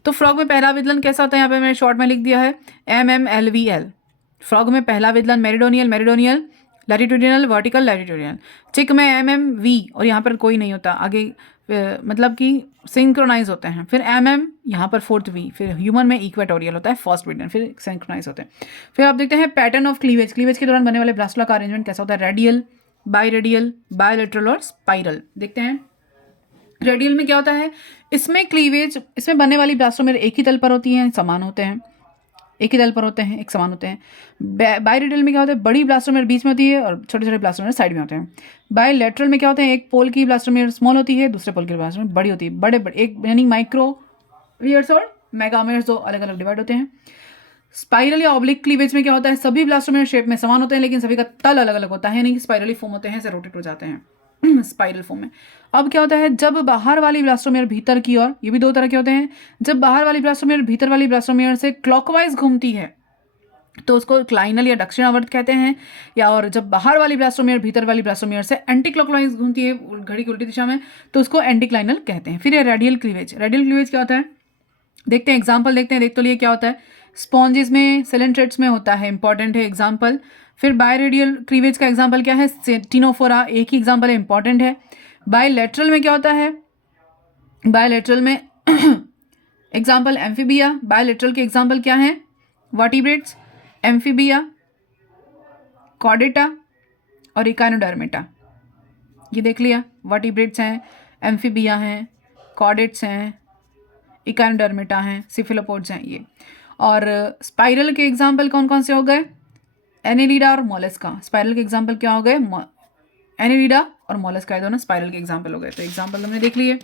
तो फ्रॉग में पहला विदलन कैसा होता है, यहाँ पे मैंने शॉर्ट में लिख दिया है MMLVL। फ्रॉग में पहला विदलन मेरिडोनियल, लैटिट्यूडिनल, वर्टिकल, लैटिट्यूडिनल। चिक में MMV और यहाँ पर कोई नहीं होता आगे, मतलब कि सिंक्रोनाइज होते हैं। फिर यहाँ पर फोर्थ V। फिर ह्यूमन में इक्वेटोरियल होता है फर्स्ट विदलन, फिर सिंक्रोनाइज होते हैं। फिर आप देखते हैं पैटर्न ऑफ क्लीवेज के दौरान बनने वाले ब्लास्टुला का अरेंजमेंट कैसा होता है, रेडियल, बायरेडियल, बायलेटरल और स्पाइरल। देखते हैं रेडियल में क्या होता है, इसमें क्लीवेज, इसमें बनने वाली ब्लास्टोमेर एक ही तल पर होती हैं, समान होते हैं, एक ही तल पर होते हैं, एक समान होते हैं। बायरेडियल में क्या होता है, बड़ी ब्लास्टोमेर बीच में होती है और छोटे छोटे ब्लास्टोमेर साइड में होते हैं। बायलेटरल में क्या होते हैं, एक पोल की ब्लास्टोमेर स्मॉल होती है, दूसरे पोल की ब्लास्टोमेर बड़ी होती है, बड़े एक यानी माइक्रोवियर्स और मेगामेयर्स दो अलग अलग डिवाइड होते हैं। स्पाइरल या ऑब्लिक क्लीवेज में क्या होता है, सभी ब्लास्टोमेर शेप में समान होते हैं, लेकिन सभी का तल अलग अलग होता है, यानी कि स्पाइरली फॉर्म होते हैं, ऐसे रोटेट हो जाते हैं स्पाइरल फॉर्म में। अब क्या होता है, जब बाहर वाली ब्लास्टोमेर भीतर की ओर, ये भी दो तरह के होते हैं, जब बाहर वाली ब्लास्टोमेर भीतर वाली ब्लास्टोमेर से क्लॉकवाइज घूमती है तो उसको क्लाइनल या दक्षिणावर्त कहते हैं, या और जब बाहर वाली ब्लास्टोमेर भीतर वाली ब्लास्टोमेर से एंटी क्लॉकवाइज घूमती है घड़ी की उल्टी दिशा में तो उसको एंटीक्लाइनल कहते हैं। फिर रेडियल क्लीवेज क्या होता है, देखते हैं एग्जाम्पल, देखते हैं, देख तो लिए क्या होता है। स्पॉन्जेस में, सिलेंट्रेट्स में होता है, इंपॉर्टेंट है एग्जाम्पल। फिर बायरेडियल क्लीवेज का एग्जाम्पल क्या है, टिनोफोरा, एक ही एग्जाम्पल है, इंपॉर्टेंट है। बायलैटरल में क्या होता है, बायलैटरल में एग्जाम्पल एम्फीबिया, बायलैटरल के एग्जाम्पल क्या हैं, वर्टिब्रेट्स, एम्फीबिया, कॉर्डेटा और इकाइनोडर्मेटा। ये देख लिया, वर्टिब्रेट्स हैं, एम्फीबिया हैं, कॉर्डेट्स हैं, इकाइनोडर्मेटा हैं, सिफिलोपोड्स हैं ये। और स्पाइरल के एग्जाम्पल कौन कौन से हो गए, एनेलिडा और मोलस्का। स्पाइरल के एग्जाम्पल क्या हो गए, एनेलिडा और मोलस्का, दोनों स्पाइरल के एग्जाम्पल हो गए। तो एग्जाम्पल हमने देख लिए,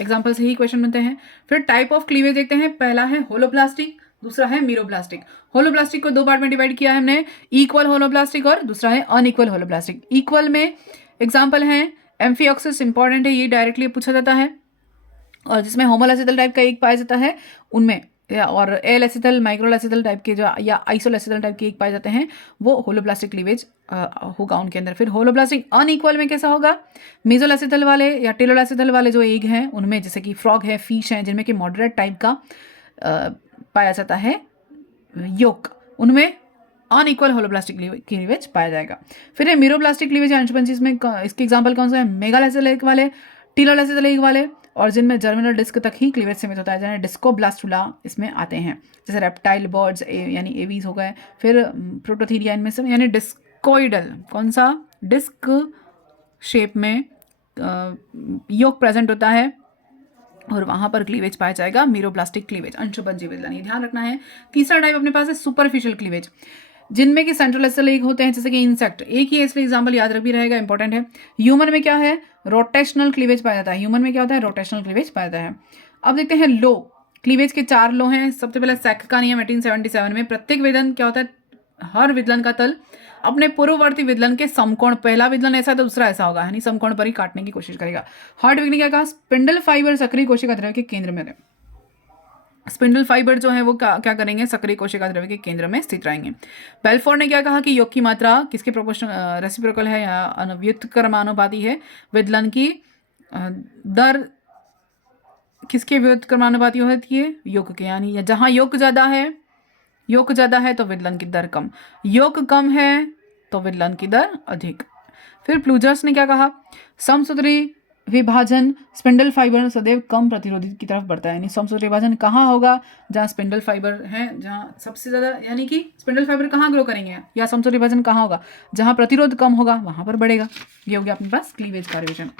एग्जाम्पल से ही क्वेश्चन बनते हैं। फिर टाइप ऑफ क्लीवेज देखते हैं, पहला है होलोब्लास्टिक, दूसरा है मीरोब्लास्टिक। होलोब्लास्टिक को दो पार्ट में डिवाइड किया है हमने, इक्वल होलोब्लास्टिक और दूसरा है अनइक्वल होलोब्लास्टिक। इक्वल में एग्जाम्पल हैं एम्फीऑक्सिस, इंपॉर्टेंट है, ये डायरेक्टली पूछा जाता है, और जिसमें होमोलासिथल टाइप का एक पाया जाता है उनमें, और एल एसिथल, माइक्रोलासिथल टाइप के जो या आइसोलासिथल टाइप के एक पाए जाते हैं वो होलोब्लास्टिक क्लीवेज होगा उनके अंदर। फिर होलोब्लास्टिक अनइक्वल में कैसा होगा, मेसोलासिथल वाले या टेलोलासिथल वाले जो एग हैं उनमें, जैसे कि फ्रॉग है, फिश हैं, जिनमें कि मॉडरेट टाइप का पाया जाता है योक, उनमें अनइक्वल होलोब्लास्टिक क्लीवेज पाया जाएगा। फिर मीरोब्लास्टिक क्लीवेज एंट्रोपेंसिस में इसके एग्जाम्पल कौन सा है, मेगालासिथल एग वाले, टीलोलासिथल एग वाले, और जिनमें जर्मिनल डिस्क तक ही क्लीवेज सीमित होता है, जैसे डिस्कोब्लास्टुला इसमें आते हैं, जैसे रेप्टाइल, बर्ड्स यानी एवीज हो गए। फिर प्रोटोथीरिया इनमें से यानी डिस्कोइडल, कौन सा, डिस्क शेप में योग प्रेजेंट होता है और वहाँ पर क्लीवेज पाया जाएगा, मीरोब्लास्टिक क्लीवेज, अंशुबद्ध विदलन, ये ध्यान रखना है। तीसरा टाइप अपने पास है सुपरफिशियल क्लीवेज, जिनमें कि सेंट्रल एसल एग होते हैं, जैसे कि इंसेक्ट, एक ही है इसलिए एग्जाम्पल याद रख भी रहेगा, इंपॉर्टेंट है। ह्यूमन में क्या है, रोटेशनल क्लीवेज पाया जाता है, ह्यूमन में क्या होता है, रोटेशनल क्लीवेज पाया जाता है। अब देखते हैं लो क्लीवेज के 4 लो हैं। सबसे पहले सैक का नियम 1877 में, प्रत्येक विदलन क्या होता है, हर विदलन का तल अपने पूर्ववर्ती विदलन के समकोण, पहला विदलन ऐसा तो दूसरा ऐसा होगा, यानी समकोण पर ही काटने की कोशिश करेगा। हार्टविग ने क्या कहा, स्पिंडल फाइबर सक्रिय कोशिका द्रव्य के केंद्र में, स्पिंडल फाइबर जो है वो क्या करेंगे, सक्रिय कोशिका द्रव्य के केंद्र में स्थित रहेंगे। बेल्फोर ने क्या कहा कि योग की मात्रा किसके प्रोपोर्शनल, रेसिप्रोकल है या व्युत्क्रमानुपाती है, विदलन की दर किसके व्युत्क्रमानुपाती होती है, योग के, यानी जहां योग ज्यादा है तो विदलन की दर कम, योग कम है तो विदलन की दर अधिक। फिर प्लूजर्स ने क्या कहा, समसूत्री विभाजन स्पिंडल फाइबर सदैव कम प्रतिरोधी की तरफ बढ़ता है, यानी समसूत्री विभाजन कहाँ होगा, जहाँ स्पिंडल फाइबर है, जहाँ सबसे ज़्यादा, यानी कि स्पिंडल फाइबर कहाँ ग्रो करेंगे, या समसूत्री विभाजन कहाँ होगा, जहाँ प्रतिरोध कम होगा वहाँ पर बढ़ेगा। ये हो गया अपने पास क्लीवेज का रिविजन।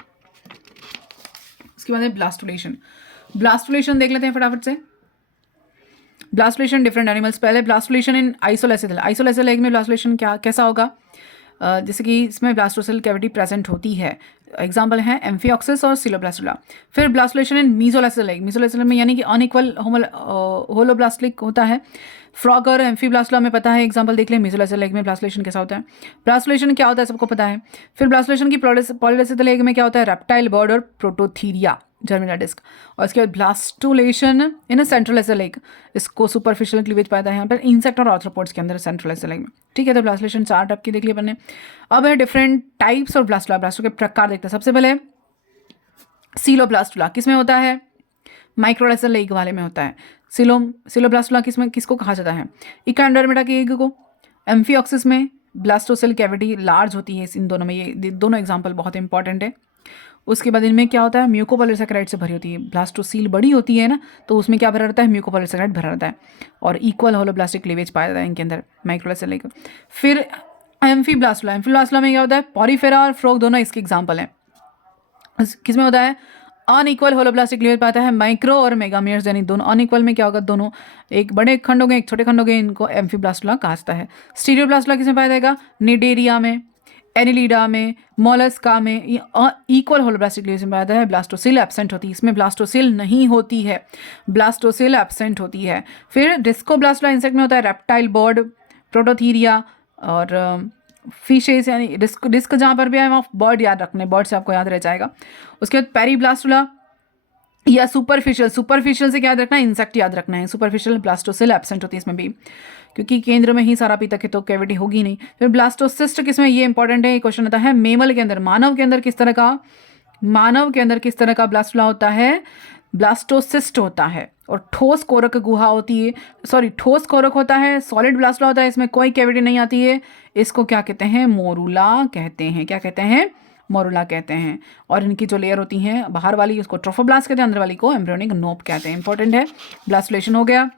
उसके बाद है ब्लास्टुलेशन। ब्लास्टुलेशन देख लेते हैं फटाफट से। ब्लास्टुलेशन डिफरेंट एनिमल्स, पहले ब्लास्टुलेशन इन आइसोलेसिल, आइसोलेसिल एग में ब्लास्टुलेशन कैसा होगा, जैसे कि इसमें ब्लास्टोसेल कैविटी प्रेजेंट होती है, एग्जाम्पल है एम्फिऑक्सिस और सिलोब्लास्टुला। फिर ब्लास्टुलेशन इन मीजोलेसिल एग, मीजोलेसिल में यानी कि अनइक्वल होलोब्लास्टिक होता है। फ्रॉग और एम्फीब्लास्टुला में पता है, एग्जाम्पल देख लें, मीजोलेसिल एग में ब्लास्टुलेशन कैसा होता है, ब्लास्टुलेशन क्या होता है सबको पता है। फिर ब्लास्टुलेशन की पॉलीडेसिल एग में क्या होता है, रेप्टाइल बर्ड और प्रोटोथीरिया जर्मिनल डिस्क। और इसके बाद blastulation in central acyl egg, इसको सुपरफिशियल क्लीवेज पाता है यहाँ पर इंसेक्ट और आर्थ्रोपोड्स के अंदर सेंट्रल एसल एग में। ठीक है, तो ब्लास्टुलेशन 4 टाइप की देख लिया अपने। अब है different types of blastula, blastula के प्रकार देखते हैं। सबसे पहले सीलोब्लास्टुला किसमें होता है, माइक्रोडेसल एग वाले में होता है। सीलोब्लास्टुला किसको कहा जाता है, इकांडरमेटा के एग को। एम्फिऑक्सिस में ब्लास्टोसेल कैविटी लार्ज होती है, इन दोनों में, ये दोनों एग्जाम्पल बहुत इंपॉर्टेंट है। उसके बाद इनमें क्या होता है, म्यूकोपॉलीसेकेराइड से भरी होती है, ब्लास्टोसील बड़ी होती है ना, तो उसमें क्या भरा रहता है, म्यूकोपॉलीसेकेराइड भरा रहता है, और इक्वल होलोब्लास्टिक क्लीवेज पाया जाता है इनके अंदर, माइक्रोडेसल एग। फिर एम्फीब्लास्टुला, एम्फीब्लास्टुला में क्या होता है, पॉरीफेरा और फ्रॉग दोनों इसके एग्जाम्पल हैं। किसमें होता है, अनइक्वल होलोब्लास्टिक क्लीवेज पाता है, माइक्रो और मेगामियर्स, यानी दोनों अनइक्वल में क्या होगा, दोनों एक बड़े खंड हो गए एक छोटे खंड हो गए, इनको एम्फीब्लास्टुला कहा जाता है। स्टीरियोब्लास्टुला किसमें पाया जाएगा, निडेरिया में, एनिलीडा में, मोलस्का में, इक्वल होलोब्लास्टिक क्लीवेज में पाया जाता है। ब्लास्टोसिल एब्सेंट होती है, इसमें ब्लास्टोसिल नहीं होती है, ब्लास्टोसिल एब्सेंट होती है। फिर डिस्कोब्लास्टुला इंसेक्ट में होता है, रेप्टाइल बर्ड, प्रोटोथीरिया और फिशेस, यानी डिस्क जहाँ पर भी है वहाँ बर्ड याद रखने, बर्ड से आपको याद रह जाएगा। उसके बाद पेरीब्लास्टुला या सुपरफिशियल से क्या याद रखना है, इंसेक्ट याद रखना है। सुपरफिशियल ब्लास्टोसिल एब्सेंट होती है इसमें भी, क्योंकि केंद्र में ही सारा पीतक है तो कैविटी होगी नहीं। फिर ब्लास्टोसिस्ट किसमें, ये इंपॉर्टेंट है, ये क्वेश्चन आता है मेमल के अंदर, मानव के अंदर किस तरह का ब्लास्टुला होता है, ब्लास्टोसिस्ट होता है। और ठोस कोरक गुहा होती है, ठोस कोरक होता है, सॉलिड ब्लास्टुला होता है, इसमें कोई कैविटी नहीं आती है, इसको क्या कहते हैं, मोरूला कहते हैं। क्या कहते हैं, मोरूला कहते हैं। और इनकी जो लेयर होती हैं बाहर वाली उसको ट्रोफोब्लास्ट कहते हैं, अंदर वाली को एम्ब्रियोनिक नोप कहते हैं। इंपॉर्टेंट है, ब्लास्टुलेशन हो गया।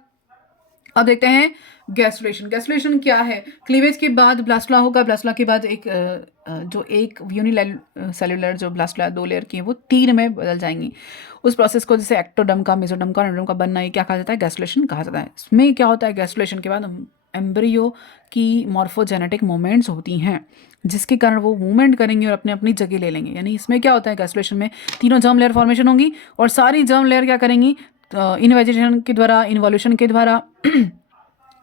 अब देखते हैं गैस्ट्रुलेशन। गैस्ट्रुलेशन क्या है, क्लीवेज के बाद ब्लास्टुला होगा, ब्लास्टुला के बाद एक यूनिसेल्युलर जो ब्लास्टुला 2 लेयर की है वो 3 में बदल जाएंगी। उस प्रोसेस को जैसे एक्टोडर्म का, मेसोडर्म का, एंडोडर्म का बनना, ये क्या कहा जाता है, गैस्ट्रुलेशन कहा जाता है। इसमें क्या होता है, गैस्ट्रुलेशन के बाद एम्ब्रियो की मॉर्फोजेनेटिक मूवमेंट्स होती हैं, जिसके कारण वो मूवमेंट करेंगे और अपने अपनी जगह ले लेंगे। यानी इसमें क्या होता है, गैस्ट्रुलेशन में 3 जर्म लेयर फॉर्मेशन होंगी और सारी जर्म लेयर क्या करेंगी, इनवेजिटेशन के द्वारा, इन्वोल्यूशन के द्वारा,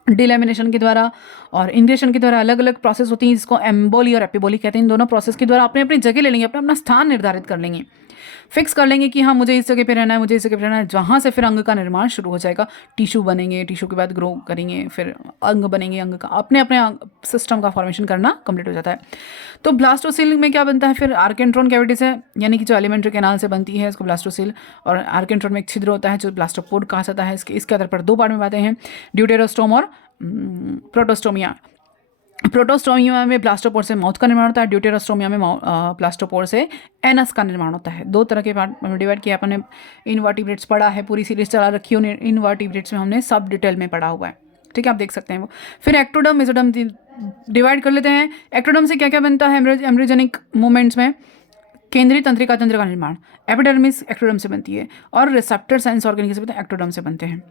डिलेमिनेशन के द्वारा और इंग्रेशन के द्वारा अलग अलग प्रोसेस होती हैं, जिसको एम्बोली और एपिबोली कहते हैं। इन दोनों प्रोसेस के द्वारा अपने अपनी जगह ले लेंगे, अपना अपना स्थान निर्धारित कर लेंगे, फिक्स कर लेंगे कि हाँ मुझे इस जगह पे रहना है, मुझे इस जगह पे रहना है। जहाँ से फिर अंग का निर्माण शुरू हो जाएगा, टिश्यू बनेंगे, टिश्यू के बाद ग्रो करेंगे, फिर अंग बनेंगे, अंग का अपने अपने सिस्टम का फॉर्मेशन करना कंप्लीट हो जाता है। तो ब्लास्टोसिल में क्या बनता है, फिर आर्केंट्रोन कैविटी से, यानी कि जो एलिमेंट्री कैनाल से बनती है इसको ब्लास्टोसिल, और आर्केंट्रोन में एक छिद्र होता है जो ब्लास्टोपोड कहा जाता है। इसके आधार पर 2 पार्ट में बातें हैं, ड्यूटेरोस्टोम और प्रोटोस्टोमिया। प्रोटोस्टोमिया में ब्लास्टोपोर से माउथ का निर्माण होता है, ड्यूटेरोस्टोमिया में ब्लास्टोपोर से एनस का निर्माण होता है। 2 तरह के पार्ट में डिवाइड किया अपन ने। इनवर्टिब्रेट्स पढ़ा है, पूरी सीरीज चला रखी है, इनवर्टिब्रेट्स में हमने सब डिटेल में पढ़ा हुआ है, ठीक है, आप देख सकते हैं वो। फिर एक्टोडर्म, मेसोडर्म डिवाइड कर लेते हैं। एक्टोडर्म से क्या क्या बनता है एम्ब्रियोजेनिक मूवमेंट्स में, केंद्रीय तंत्रिका तंत्र का निर्माण, एपिडर्मिस एक्टोडर्म से बनती है, और रिसेप्टर सेंस ऑर्गन किसे बनते हैं, एक्टोडर्म से बनते हैं।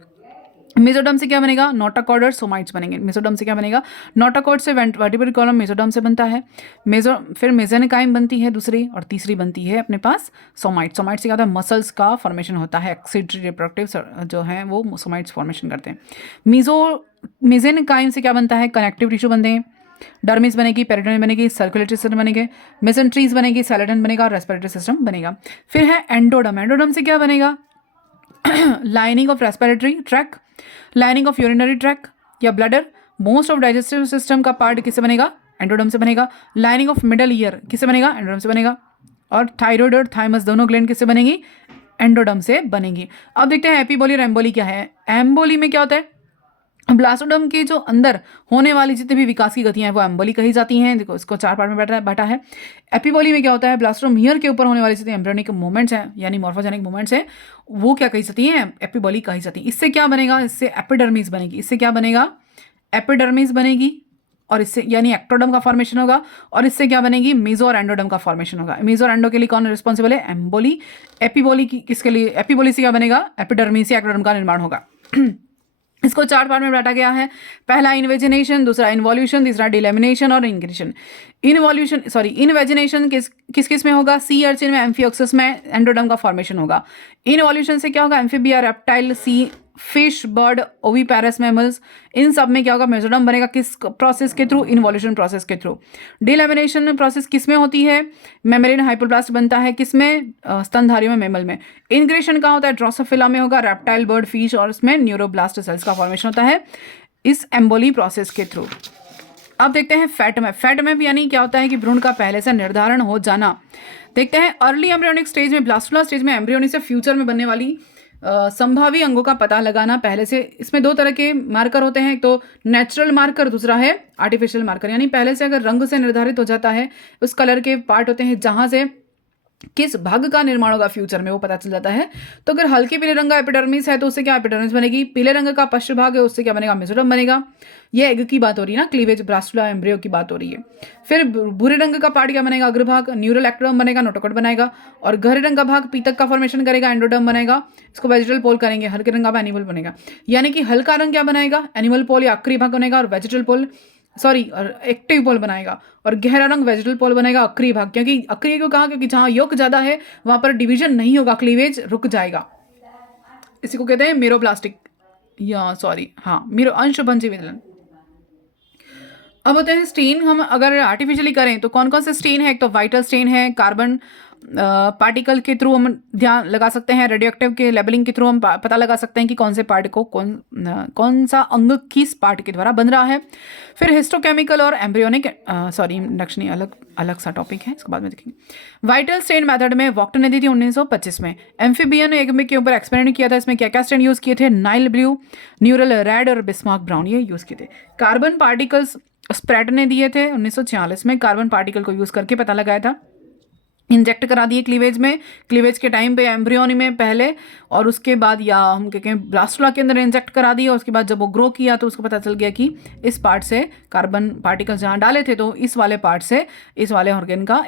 मेसोडर्म से क्या बनेगा, नोटोकॉर्ड और सोमाइट्स बनेंगे। मेसोडर्म से क्या बनेगा, नोटोकॉर्ड से वर्टिब्रल कॉलम मेसोडर्म से बनता है। फिर मेसेनिकाइम बनती है दूसरी, और तीसरी बनती है अपने पास सोमाइट। सोमाइट से क्या होता है, मसल्स का फॉर्मेशन होता है, एक्सिडरी रिप्रोडक्टिव जो है वो सोमाइट्स फॉर्मेशन करते हैं। मेसेनिकाइम से क्या बनता है, कनेक्टिव टिश्यू बनते हैं। डर्मिस बनेगी, पेरिटोनियम बनेगी, सर्कुलेटरी सिस्टम बनेंगे, मेसेंट्रीज बनेगी, सेलेटन बनेगा, और रेस्पिरेटरी सिस्टम बनेगा। फिर है एंडोडर्म। एंडोडर्म से क्या बनेगा, lining of respiratory tract, lining of urinary tract या bladder, most of digestive system का पार्ट किससे बनेगा, एंडोडर्म से बनेगा। लाइनिंग ऑफ मिडल ईयर किससे बनेगा, एंडोडर्म से बनेगा। और थायराइड और थाइमस दोनों ग्लैंड किससे बनेंगी, एंडोडर्म से बनेंगी। अब देखते हैं एपिबोली और एम्बोली क्या है। एम्बोली में क्या होता है, ब्लास्टोडर्म के जो अंदर होने वाली जितनी भी विकास की गतियां हैं वो एम्बोली कही जाती हैं। देखो इसको 4 पार्ट में बांटा है। एपिबोली में क्या होता है, ब्लास्टोडर्म हीयर के ऊपर होने वाली जितनी एम्ब्रियोनिक मूवमेंट्स हैं यानी मॉर्फोजेनिक मूवमेंट्स हैं वो क्या कही जाती हैं, एपिबोली कही जाती है। इससे क्या बनेगा, इससे एपिडर्मिस बनेगी। इससे क्या बनेगा, एपिडर्मिस बनेगी, और इससे यानी एक्टोडर्म का फॉर्मेशन होगा। और इससे क्या बनेगी, मेसो और एंडोडर्म का फॉर्मेशन होगा। मेसो और एंडो के लिए कौन रिस्पॉन्सिबल है, एम्बोली। एपिबोली की किसके लिए, एपिबोली से क्या बनेगा, एपिडर्मिस से एक्टोडर्म का निर्माण होगा। इसको 4 पार्ट में बांटा गया है। पहला इन्वेजिनेशन, दूसरा इन्वॉल्यूशन, तीसरा डिलेमिनेशन और इंक्रीशन। इन्वेजिनेशन किस में होगा, सी अर्चिन में, एम्फियोक्सस में एंडोडर्म का फॉर्मेशन होगा। इन्वॉल्यूशन से क्या होगा, एम्फीबिया, रेप्टाइल, सी फिश, बर्ड, ओविपेरस मैमल्स, इन सब में क्या होगा, मेसोडर्म बनेगा। किस प्रोसेस के थ्रू, इन्वॉल्यूशन प्रोसेस के थ्रू। डिलेमिनेशन प्रोसेस किस में होती है, मेम्ब्रेन हाइपोप्लास्ट बनता है किसमें, स्तनधारियों में, मैमल में। इंक्रेशन कहाँ होता है, ड्रोसोफिला में होगा, रेप्टाइल, बर्ड, फिश, और इसमें न्यूरोब्लास्ट सेल्स का फॉर्मेशन होता है इस एम्बोली प्रोसेस के थ्रू। अब देखते हैं फैट में। फैट में भी यानी क्या होता है कि भ्रूण का पहले से निर्धारण हो जाना। देखते हैं अर्ली एम्ब्रियोनिक स्टेज में, ब्लास्टुला स्टेज में एम्ब्रियोनिक से फ्यूचर में बनने वाली संभावी अंगों का पता लगाना पहले से। इसमें 2 तरह के मार्कर होते हैं, एक तो नेचुरल मार्कर, दूसरा है आर्टिफिशियल मार्कर। यानी पहले से अगर रंग से निर्धारित हो जाता है, उस कलर के पार्ट होते हैं जहां से किस भाग का निर्माण होगा फ्यूचर में वो पता चल जाता है। तो अगर हल्के पीले रंग का एपिडर्मिस है तो उससे क्या एपिडर्मिस बनेगी, पीले रंग का पश्च भाग है उससे क्या बनेगा, मेसोडर्म बनेगा। ये एग की बात हो रही है ना, क्लीवेज ब्लास्टुला एम्ब्रियो की बात हो रही है। फिर भूरे रंग का पार्ट क्या बनेगा, अग्रभाग, न्यूरल एक्टोडर्म बनेगा, नोटोकॉर्ड बनाएगा। और गहरे रंग का भाग पीतक का फॉर्मेशन करेगा, एंडोडर्म बनेगा। इसको वेजिटल पोल करेंगे। हल्के रंग का एनिमल बनेगा, यानी कि हल्का रंग क्या बनाएगा, एनिमल पोल या अक्री भाग बनेगा, और वेजिटल पोल एक्टिव पोल बनाएगा। और गहरा रंग वेजिटल पोल बनेगा, अक्रिय भाग। क्योंकि अक्रिय क्यों कहा, क्योंकि जहां योग ज्यादा है वहां पर डिवीजन नहीं होगा, क्लीवेज रुक जाएगा। इसी को कहते हैं मीरोब्लास्टिक अंशभंजी विदलन। अब होते हैं स्टेन। हम अगर आर्टिफिशियली करें तो कौन कौन से स्टेन है, एक तो वाइटल स्टेन है, कार्बन पार्टिकल के थ्रू हम ध्यान लगा सकते हैं, रेडियोएक्टिव के लेबलिंग के थ्रू हम पता लगा सकते हैं कि कौन से पार्ट को कौन सा अंग किस पार्ट के द्वारा बन रहा है। फिर हिस्टोकेमिकल और एम्ब्रियोनिक इंडक्शन अलग अलग सा टॉपिक है, इसके बाद में देखेंगे। वाइटल स्टेन मेथड में वॉक्टन ने दी थी 1925 में। एम्फीबियन एग के ऊपर एक्सपेरिमेंट किया था। इसमें क्या क्या स्टेन यूज किए थे, नाइल ब्लू, न्यूरल रेड और बिस्मार्क ब्राउन, ये यूज किए थे। कार्बन पार्टिकल्स स्प्रेड ने दिए थे 1946 में। कार्बन पार्टिकल को यूज करके पता लगाया था। इंजेक्ट करा दिए क्लीवेज में, क्लीवेज के टाइम पे एम्ब्रियोनी में पहले, और उसके बाद या हम क्या कहें ब्लास्टुला के अंदर इंजेक्ट करा दिए। और उसके बाद जब वो ग्रो किया तो उसको पता चल गया कि इस पार्ट से कार्बन पार्टिकल जहाँ डाले थे तो इस वाले पार्ट से इस वाले ऑर्गेन का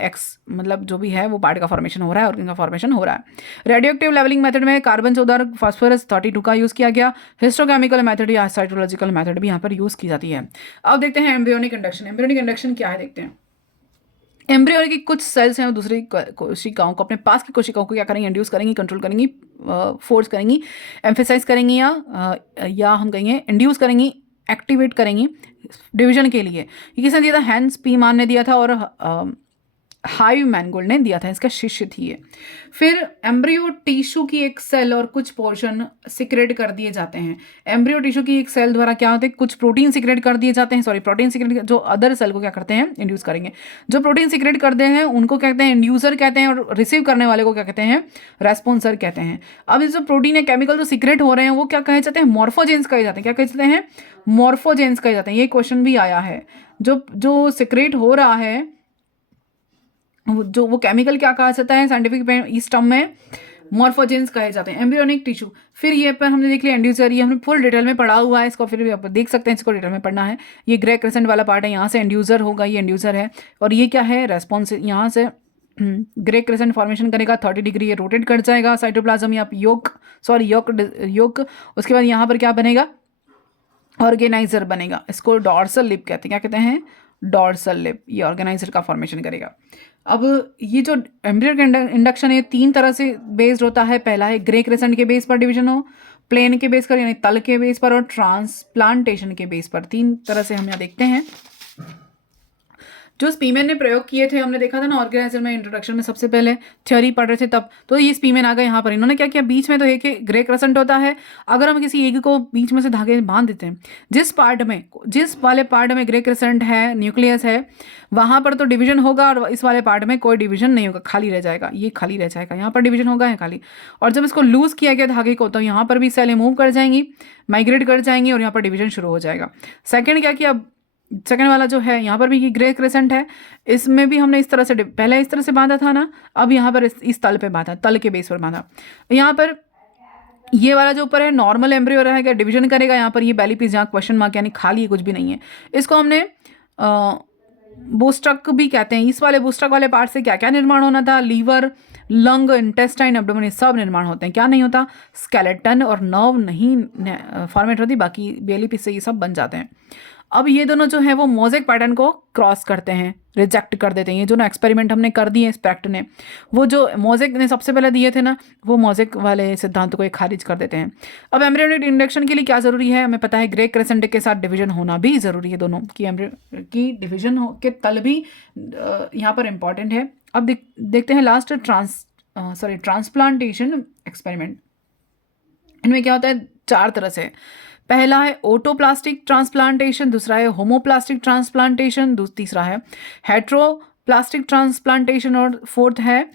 मतलब जो भी है वो पार्ट का फॉर्मेशन हो रहा है, ऑर्गेन का फॉर्मेशन हो रहा है। रेडियोएक्टिव लेवलिंग मेथड में कार्बन 14, फास्फोरस 32 का यूज़ किया गया। हिस्टोकेमिकल मेथड या साइटोलॉजिकल मेथड भी यहाँ पर यूज़ की जाती है। अब देखते हैं एम्ब्रियोनिक इंडक्शन। एम्ब्रियोनिक इंडक्शन क्या है देखते हैं। एम्ब्रियो की कुछ सेल्स हैं वो दूसरी कोशिकाओं को, अपने पास की कोशिकाओं को क्या करेंगी, इंड्यूस करेंगी, कंट्रोल करेंगी, फोर्स करेंगी, एम्फेसाइज करेंगी, या हम कहेंगे इंड्यूस करेंगी, एक्टिवेट करेंगी डिवीजन के लिए। ये किसने दिया था, हैंस पी मान ने दिया था और हाइव मैनगोल्ड ने दिया था, इसका शिष्य थी ये। फिर एम्ब्रियो टिश्यू की एक सेल और कुछ पोर्शन सिक्रेट कर दिए जाते हैं। एम्ब्रियो टिश्यू की एक सेल द्वारा क्या होते हैं, कुछ प्रोटीन सिक्रेट कर दिए जाते हैं। प्रोटीन सिक्रेट जो अदर सेल को क्या करते हैं, इंड्यूस करेंगे। जो प्रोटीन सिक्रेट करते हैं उनको कहते हैं इंड्यूसर कहते हैं, और रिसीव करने वाले को क्या कहते हैं, रेस्पॉन्सर कहते हैं। अब इस जो प्रोटीन या केमिकल जो सिक्रेट हो रहे हैं वो क्या कहे जाते हैं, मॉर्फोजेंस कहे जाते हैं। क्या कहे जाते हैं, मॉर्फोजेंस कहे जाते हैं। ये क्वेश्चन भी आया है, जो सिक्रेट हो रहा है जो वो केमिकल क्या कहा जाता है साइंटिफिक इस टर्म में, मॉर्फोजेंस कहे जाते हैं। एम्ब्रियोनिक टिश्यू, फिर ये पर हमने देख लिया इंड्यूसर, ये हमने फुल डिटेल में पढ़ा हुआ है, इसको फिर भी आप देख सकते हैं, इसको डिटेल में पढ़ना है। ये ग्रे क्रेसेंट वाला पार्ट है, यहाँ से इंड्यूसर होगा, ये इंड्यूसर है। और ये क्या है, रेस्पॉन्स, यहाँ से ग्रे क्रेसेंट फॉर्मेशन करेगा 30 डिग्री, ये रोटेट कर जाएगा साइटोप्लाज्म या योक। उसके बाद यहाँ पर क्या बनेगा, ऑर्गेनाइजर बनेगा। इसको डॉर्सल लिप कहते हैं। क्या कहते हैं, डॉर्सल लिप। ये ऑर्गेनाइजर का फॉर्मेशन करेगा। अब ये जो एम्ब्रियो का इंडक्शन है 3 तरह से बेस्ड होता है। पहला है ग्रे क्रेसेंट के बेस पर डिवीजन हो, प्लेन के बेस पर यानी तल के बेस पर, और ट्रांसप्लांटेशन के बेस पर। 3 तरह से हम यहाँ देखते हैं। जो स्पीमेन ने प्रयोग किए थे, हमने देखा था ना ऑर्गेनाइजर में इंट्रोडक्शन में, सबसे पहले थ्योरी पढ़ रहे थे तब, तो ये स्पीमेन आ गए यहाँ पर। इन्होंने क्या किया, बीच में तो एक ग्रे क्रेसेंट होता है। अगर हम किसी एग को बीच में से धागे बांध देते हैं, जिस वाले पार्ट में ग्रे क्रेसेंट है, न्यूक्लियस है, वहां पर तो डिवीजन होगा, और इस वाले पार्ट में कोई डिवीजन नहीं होगा, खाली रह जाएगा। ये खाली रह जाएगा, यहाँ पर डिवीजन होगा, है खाली। और जब इसको लूज किया गया धागे को, तो यहाँ पर भी सेलें मूव कर जाएंगी, माइग्रेट कर जाएंगी, और यहाँ पर डिवीजन शुरू हो जाएगा। सेकेंड क्या किया, सेकंड वाला जो है यहाँ पर भी ग्रे क्रेसेंट है, इसमें भी हमने इस तरह से, पहले इस तरह से बांधा था ना, अब यहाँ पर इस तल पे बांधा, तल के बेस पर बांधा। यहाँ पर ये वाला जो ऊपर है नॉर्मल एम्ब्रियो रहेगा, डिवीजन करेगा। यहाँ पर ये बेली पीस जहाँ क्वेश्चन मार्क यानी खाली, कुछ भी नहीं है। इसको हमने बूस्टक भी कहते हैं। इस वाले बूस्टक वाले पार्ट से क्या क्या निर्माण होना था, लीवर, लंग, इंटेस्टाइन, एब्डोमेन, सब निर्माण होते हैं। क्या नहीं होता, स्केलेटन और नर्व नहीं फॉर्मेट होती, बाकी बेली पीस से ये सब बन जाते हैं। अब ये दोनों जो है वो मोज़ेक पैटर्न को क्रॉस करते हैं, रिजेक्ट कर देते हैं। ये जो ना एक्सपेरिमेंट हमने कर दिए स्पेक्ट ने, वो जो मोज़ेक ने सबसे पहले दिए थे ना, वो मोज़ेक वाले सिद्धांत को एक खारिज कर देते हैं। अब एम्ब्रियोनिक इंडक्शन के लिए क्या ज़रूरी है, हमें पता है ग्रे क्रेसेंट के साथ डिवीजन होना भी ज़रूरी है। दोनों की एम्ब्रियो की डिवीजन हो के तल भी यहाँ पर इम्पॉर्टेंट है। अब देखते हैं लास्ट ट्रांसप्लांटेशन एक्सपेरिमेंट। इनमें क्या होता है, 4 तरह से। पहला है ओटोप्लास्टिक ट्रांसप्लांटेशन, दूसरा है होमोप्लास्टिक ट्रांसप्लांटेशन, तीसरा है हेट्रोप्लास्टिक ट्रांसप्लांटेशन, और फोर्थ है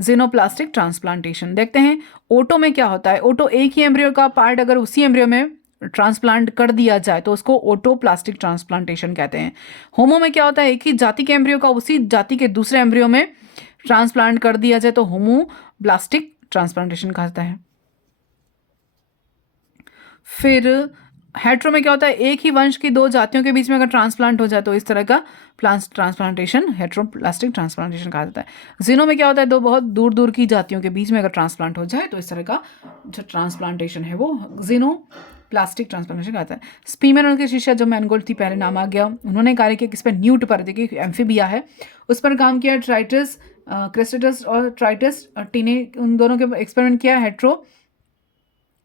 जेनोप्लास्टिक ट्रांसप्लांटेशन। देखते हैं ओटो में क्या होता है। ओटो, एक ही एम्ब्रियो का पार्ट अगर उसी एम्ब्रियो में ट्रांसप्लांट कर दिया जाए तो उसको ओटोप्लास्टिक ट्रांसप्लांटेशन कहते हैं। होमो में क्या होता है, एक ही जाति के एम्ब्रियो का उसी जाति के दूसरे एम्ब्रियो में ट्रांसप्लांट कर दिया जाए तो होमोप्लास्टिक ट्रांसप्लांटेशन कहता है। फिर हेट्रो में क्या होता है, एक ही वंश की 2 जातियों के बीच में अगर ट्रांसप्लांट हो जाए तो इस तरह का ट्रांसप्लांटेशन हेट्रोप्लास्टिक ट्रांसप्लांटेशन कहा जाता है। जीनो में क्या होता है, 2 बहुत दूर दूर की जातियों के बीच में अगर ट्रांसप्लांट हो जाए तो इस तरह का जो ट्रांसप्लांटेशन है वो जीनो प्लास्टिक ट्रांसप्लांटेशन कहता है। स्पीमेन और उनके शिष्य जो मैनगोल्ड थी, पहले नाम आ गया, उन्होंने कार्य किया किस पर, न्यूट पर। देखिए एम्फीबिया है उस पर काम किया। ट्राइटस क्रेस्टेटस और ट्राइटस टीने, उन दोनों के एक्सपेरिमेंट किया। हेट्रो,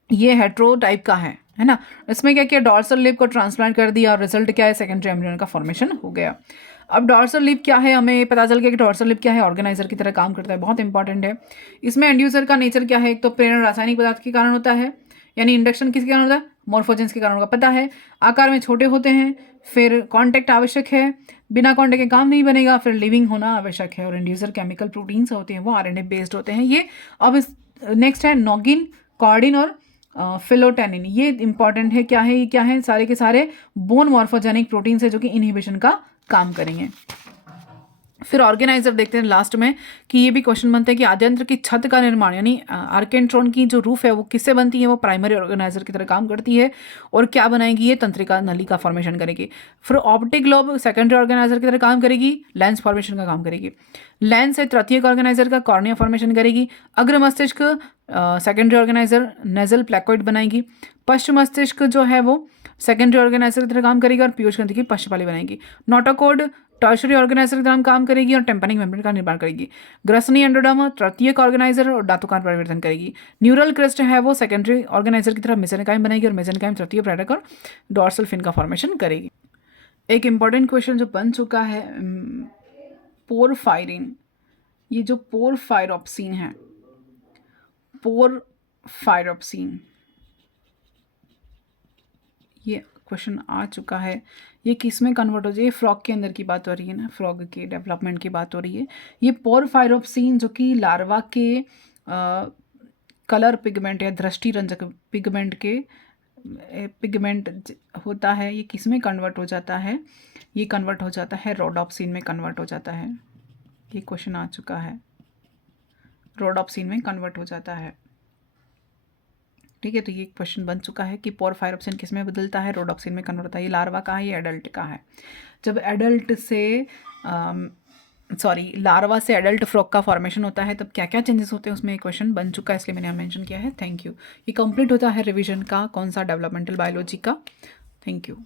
ये हेट्रो टाइप का है ना। इसमें क्या किया, डॉर्सल लिप को ट्रांसप्लांट कर दिया, और रिजल्ट क्या है, सेकेंडरी एम्ब्रियो का फॉर्मेशन हो गया। अब डॉर्सल लिप क्या है, हमें पता चल गया कि डॉर्सल लिप क्या है, ऑर्गेनाइजर की तरह काम करता है, बहुत इंपॉर्टेंट है। इसमें एंड्यूसर का नेचर क्या है, एक तो प्रेरण रासायनिक पदार्थ के कारण होता है, यानी इंडक्शन किसके कारण होता है, मॉर्फोजेंस के कारण होगा, पता है। आकार में छोटे होते हैं, फिर कॉन्टैक्ट आवश्यक है, बिना कॉन्टैक्ट के काम नहीं बनेगा, फिर लिविंग होना आवश्यक है, और इंड्यूसर केमिकल प्रोटीन्स होते हैं वो आरएनए बेस्ड होते हैं ये। अब इस नेक्स्ट है नॉगिन, कॉर्डिन और फिलोटेनिन। ये इंपॉर्टेंट है, क्या है, ये क्या है, सारे के सारे बोन मॉर्फोजेनिक प्रोटीन्स है जो कि इनहिबिशन का काम करेंगे। फिर ऑर्गेनाइजर देखते हैं लास्ट में, कि ये भी क्वेश्चन बनते हैं कि आद्यंत्र की छत का निर्माण यानी आर्केंट्रॉन की जो रूफ है वो किससे बनती है, वो प्राइमरी ऑर्गेनाइजर की तरह काम करती है, और क्या बनाएगी, ये तंत्रिका नली का फॉर्मेशन करेगी। फिर ऑप्टिक लोब सेकेंडरी ऑर्गेनाइजर की तरह काम करेगी, लेंस फॉर्मेशन का काम करेगी। लेंस है तृतीयक ऑर्गेनाइजर का, कॉर्निया फॉर्मेशन करेगी। अग्र मस्तिष्क सेकेंडरी ऑर्गेनाइजर नेजल प्लेकोइड बनाएगी। पश्चिम मस्तिष्क जो है वो सेकेंडरी ऑर्गेनाइजर की तरह काम करेगी, और पीयूष ग्रंथि की पश्चपाली बनाएगी। नोटोकोड टर्शरी ऑर्गेनाइजर की तरह काम करेगी, और टेम्पनिक मेम्ब्रेन का निर्माण करेगी। ग्रसनी एंडोडर्म तृतीयक ऑर्गेनाइजर और धातुकार परिवर्तन करेगी। न्यूरल क्रेस्ट है वो सेकेंडरी ऑर्गेनाइजर की तरह मेसेनकाइम बनाएगी, और मेसेनकाइम तृतीय प्रेरक और डॉर्सल फिन का फॉर्मेशन करेगी। एक इंपॉर्टेंट क्वेश्चन जो बन चुका है, पोरफायरिन, ये जो पोरफायरोप्सिन है, पोरफायरोप्सिन, ये क्वेश्चन आ चुका है। ये किस में कन्वर्ट हो जाए, ये फ्रॉग के अंदर की बात हो रही है ना, फ्रॉग के डेवलपमेंट की बात हो रही है। ये पोरफायरोप्सिन जो कि लार्वा के कलर पिगमेंट या दृष्टि रंजक पिगमेंट के पिगमेंट होता है, ये किस में कन्वर्ट हो जाता है, ये कन्वर्ट हो जाता है रोडोप्सिन में कन्वर्ट हो जाता है। ये क्वेश्चन आ चुका है, रोडोप्सिन में कन्वर्ट हो जाता है। ठीक है, तो ये क्वेश्चन बन चुका है कि पोरफायरोप्सिन किस में बदलता है, रोडोप्सिन में कन्वर्ट होता है। ये लार्वा का है, ये एडल्ट का है। जब एडल्ट से सॉरी लार्वा से एडल्ट फ्रॉग का फॉर्मेशन होता है तब क्या क्या चेंजेस होते हैं, उसमें एक क्वेश्चन बन चुका है इसलिए मैंने यहाँ मेंशन किया है। Thank you. ये कंप्लीट होता है रिवीजन का कौन सा डेवलपमेंटल बायोलॉजी का। Thank you.